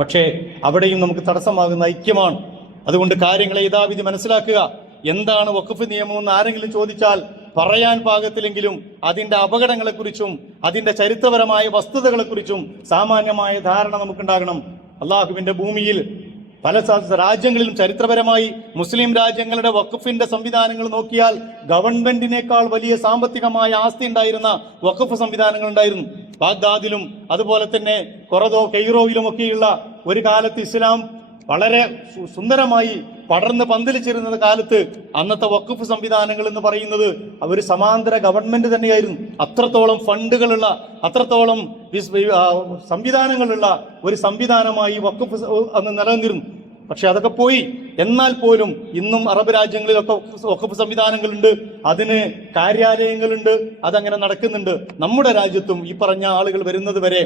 പക്ഷേ അവിടെയും നമുക്ക് തടസ്സമാകുന്ന ഐക്യമാണ്. അതുകൊണ്ട് കാര്യങ്ങളെ യഥാവിധി മനസ്സിലാക്കുക. എന്താണ് വഖഫ് നിയമം എന്ന് ആരെങ്കിലും ചോദിച്ചാൽ പറയാൻ പാകത്തിലെങ്കിലും അതിന്റെ അപകടങ്ങളെക്കുറിച്ചും അതിന്റെ ചരിത്രപരമായ വസ്തുതകളെക്കുറിച്ചും സാമാന്യമായ ധാരണ നമുക്കുണ്ടാകണം. അള്ളാഹുവിന്റെ ഭൂമിയിൽ പല രാജ്യങ്ങളിലും ചരിത്രപരമായി മുസ്ലിം രാജ്യങ്ങളുടെ വഖഫിന്റെ സംവിധാനങ്ങൾ നോക്കിയാൽ ഗവൺമെന്റിനേക്കാൾ വലിയ സാമ്പത്തികമായ ആസ്തി ഉണ്ടായിരുന്ന വഖഫ് സംവിധാനങ്ങൾ ഉണ്ടായിരുന്നു. ബാഗ്ദാദിലും അതുപോലെ തന്നെ കെയ്റോയിലുമൊക്കെയുള്ള ഒരു കാലത്ത് ഇസ്ലാം വളരെ സുന്ദരമായി പടർന്ന് പന്തലിച്ചിരുന്ന കാലത്ത് അന്നത്തെ വഖഫ് സംവിധാനങ്ങൾ എന്ന് പറയുന്നത് ഒരു സമാന്തര ഗവൺമെന്റ് തന്നെയായിരുന്നു. അത്രത്തോളം ഫണ്ടുകളുള്ള, അത്രത്തോളം സംവിധാനങ്ങളുള്ള ഒരു സംവിധാനമായി വഖഫ് അന്ന് നിലനിന്നിരുന്നു. പക്ഷെ അതൊക്കെ പോയി. എന്നാൽ പോലും ഇന്നും അറബ് രാജ്യങ്ങളിലൊക്കെ വഖഫ് സംവിധാനങ്ങളുണ്ട്, അതിന് കാര്യാലയങ്ങളുണ്ട്, അതങ്ങനെ നടക്കുന്നുണ്ട്. നമ്മുടെ രാജ്യത്തും ഈ പറഞ്ഞ ആളുകൾ വരുന്നത് വരെ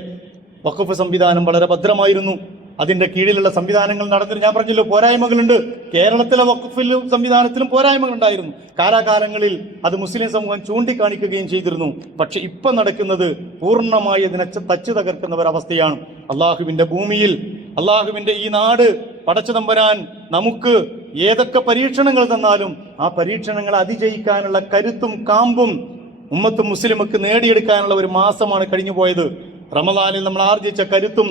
വഖഫ് സംവിധാനം വളരെ ഭദ്രമായിരുന്നു. അതിന്റെ കീഴിലുള്ള സംവിധാനങ്ങൾ നടന്നിട്ട് ഞാൻ പറഞ്ഞല്ലോ, പോരായ്മകളുണ്ട്. കേരളത്തിലെ വഖഫിലും സംവിധാനത്തിലും പോരായ്മകൾ ഉണ്ടായിരുന്നു. കാലാകാലങ്ങളിൽ അത് മുസ്ലിം സമൂഹം ചൂണ്ടിക്കാണിക്കുകയും ചെയ്തിരുന്നു. പക്ഷെ ഇപ്പൊ നടക്കുന്നത് പൂർണ്ണമായി അതിനെ തച്ചു തകർക്കുന്ന ഒരവസ്ഥയാണ്. അള്ളാഹുവിന്റെ ഭൂമിയിൽ, അള്ളാഹുവിന്റെ ഈ നാട് പടച്ചുതമ്പരാൻ നമുക്ക് ഏതൊക്കെ പരീക്ഷണങ്ങൾ തന്നാലും ആ പരീക്ഷണങ്ങൾ അതിജയിക്കാനുള്ള കരുത്തും കാമ്പും ഉമ്മത്തും മുസ്ലിമൊക്കെ നേടിയെടുക്കാനുള്ള ഒരു മാസമാണ് കഴിഞ്ഞു പോയത്. റമദാനിൽ നമ്മൾ ആർജിച്ച കരുത്തും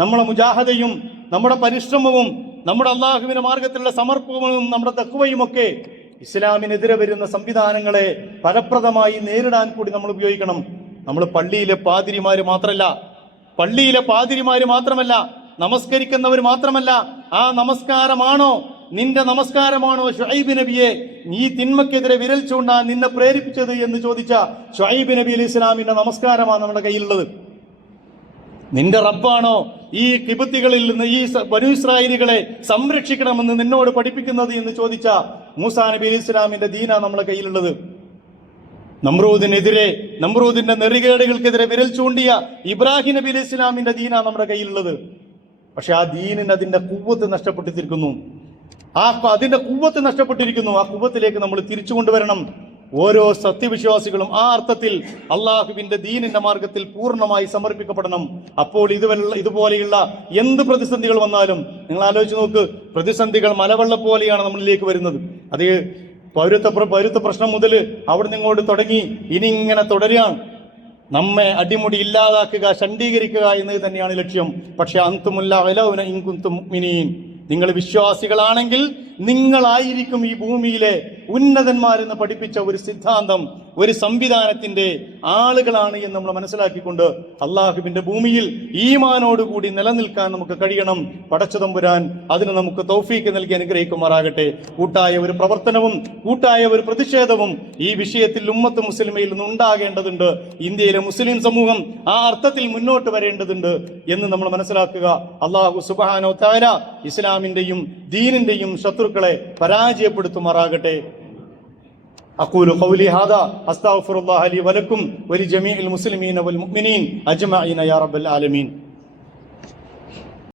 നമ്മുടെ മുജാഹദയും നമ്മുടെ പരിശ്രമവും നമ്മുടെ അള്ളാഹുവിന്റെ മാർഗത്തിലുള്ള സമർപ്പണവും നമ്മുടെ തഖ്വയും ഒക്കെ ഇസ്ലാമിനെതിരെ വരുന്ന സംവിധാനങ്ങളെ ഫലപ്രദമായി നേരിടാൻ കൂടി നമ്മൾ ഉപയോഗിക്കണം. നമ്മൾ പള്ളിയിലെ പാതിരിമാര് മാത്രമല്ല, നമസ്കരിക്കുന്നവർ മാത്രമല്ല, ആ നമസ്കാരമാണോ നിന്റെ നമസ്കാരമാണോ ഷുഐബ് നബിയെ നീ തിന്മക്കെതിരെ വിരൽ ചൂണ്ടാൻ നിന്നെ പ്രേരിപ്പിച്ചത് എന്ന് ചോദിച്ച ഷുഐബ് നബി അലൈഹി ഇസ്ലാമിന്റെ നമസ്കാരമാണ് നമ്മുടെ കയ്യിലുള്ളത്. നിന്റെ റബ്ബാണോ ഈ കിബത്തികളിൽ നിന്ന് ഈ ബനൂ ഇസ്രായേലികളെ സംരക്ഷിക്കണമെന്ന് നിന്നോട് പഠിപ്പിക്കുന്നത് എന്ന് ചോദിച്ച മൂസാ നബി അലൈഹി ഇസ്ലാമിന്റെ ദീന നമ്മുടെ കയ്യിലുള്ളത്. നമ്രൂദിന്റെ നെറികേടുകൾക്കെതിരെ വിരൽ ചൂണ്ടിയ ഇബ്രാഹിം നബി അലൈഹി ഇസ്ലാമിന്റെ ദീന നമ്മുടെ കയ്യിലുള്ളത്. പക്ഷെ ആ ദീനിന് അതിന്റെ ഖുവ്വത്ത് നഷ്ടപ്പെട്ടിരിക്കുന്നു. അതിന്റെ കുവ്വത്ത് നഷ്ടപ്പെട്ടിരിക്കുന്നു. ആ കുവ്വത്തിലേക്ക് നമ്മൾ തിരിച്ചു കൊണ്ടുവരണം. ഓരോ സത്യവിശ്വാസികളും ആ അർത്ഥത്തിൽ അള്ളാഹുവിന്റെ ദീനിന്റെ മാർഗത്തിൽ പൂർണ്ണമായി സമർപ്പിക്കപ്പെടണം. അപ്പോൾ ഇതുപോലെയുള്ള എന്ത് പ്രതിസന്ധികൾ വന്നാലും നിങ്ങൾ ആലോചിച്ച് നോക്ക്, പ്രതിസന്ധികൾ മലവെള്ളം പോലെയാണ് നമ്മളിലേക്ക് വരുന്നത്. അത് പൗരത്വ പ്രശ്നം മുതൽ അവിടെ നിങ്ങോട്ട് തുടങ്ങി ഇനി ഇങ്ങനെ തുടരുകയാണ്. നമ്മെ അടിമുടി ഇല്ലാതാക്കുക, ശണ്ഡീകരിക്കുക എന്നത് തന്നെയാണ് ലക്ഷ്യം. പക്ഷെ അന്തുമുല്ല വലൗന ഇൻ കുന്തും മുഅ്മിനീൻ, നിങ്ങൾ വിശ്വാസികളാണെങ്കിൽ നിങ്ങളായിരിക്കും ഈ ഭൂമിയിലെ ഉന്നതന്മാരെന്ന് പഠിപ്പിച്ച ഒരു സിദ്ധാന്തം, ഒരു സംവിധാനത്തിന്റെ ആളുകളാണ് എന്ന് നമ്മൾ മനസ്സിലാക്കിക്കൊണ്ട് അള്ളാഹുവിന്റെ ഭൂമിയിൽ ഈമാനോടുകൂടി നിലനിൽക്കാൻ നമുക്ക് കഴിയണം. പടച്ചതമ്പുരാൻ അതിന് നമുക്ക് തൗഫീക്ക് നൽകി അനുഗ്രഹിക്കുമാറാകട്ടെ. കൂട്ടായ ഒരു പ്രവർത്തനവും കൂട്ടായ ഒരു പ്രതിഷേധവും ഈ വിഷയത്തിൽ ഉമ്മത്ത് മുസ്ലിമയിൽ നിന്ന് ഉണ്ടാകേണ്ടതുണ്ട്. ഇന്ത്യയിലെ മുസ്ലിം സമൂഹം ആ അർത്ഥത്തിൽ മുന്നോട്ട് വരേണ്ടതുണ്ട് എന്ന് നമ്മൾ മനസ്സിലാക്കുക. അള്ളാഹു സുബ്ഹാനഹു വ തആല ഇസ്ലാമിന്റെയും ദീനിന്റെയും ശത്രുക്കളെ പരാജയപ്പെടുത്തുമാറാകട്ടെ. أقول قولي هذا أستغفر الله لي ولكم ولجميع المسلمين والمؤمنين أجمعين يا رب العالمين.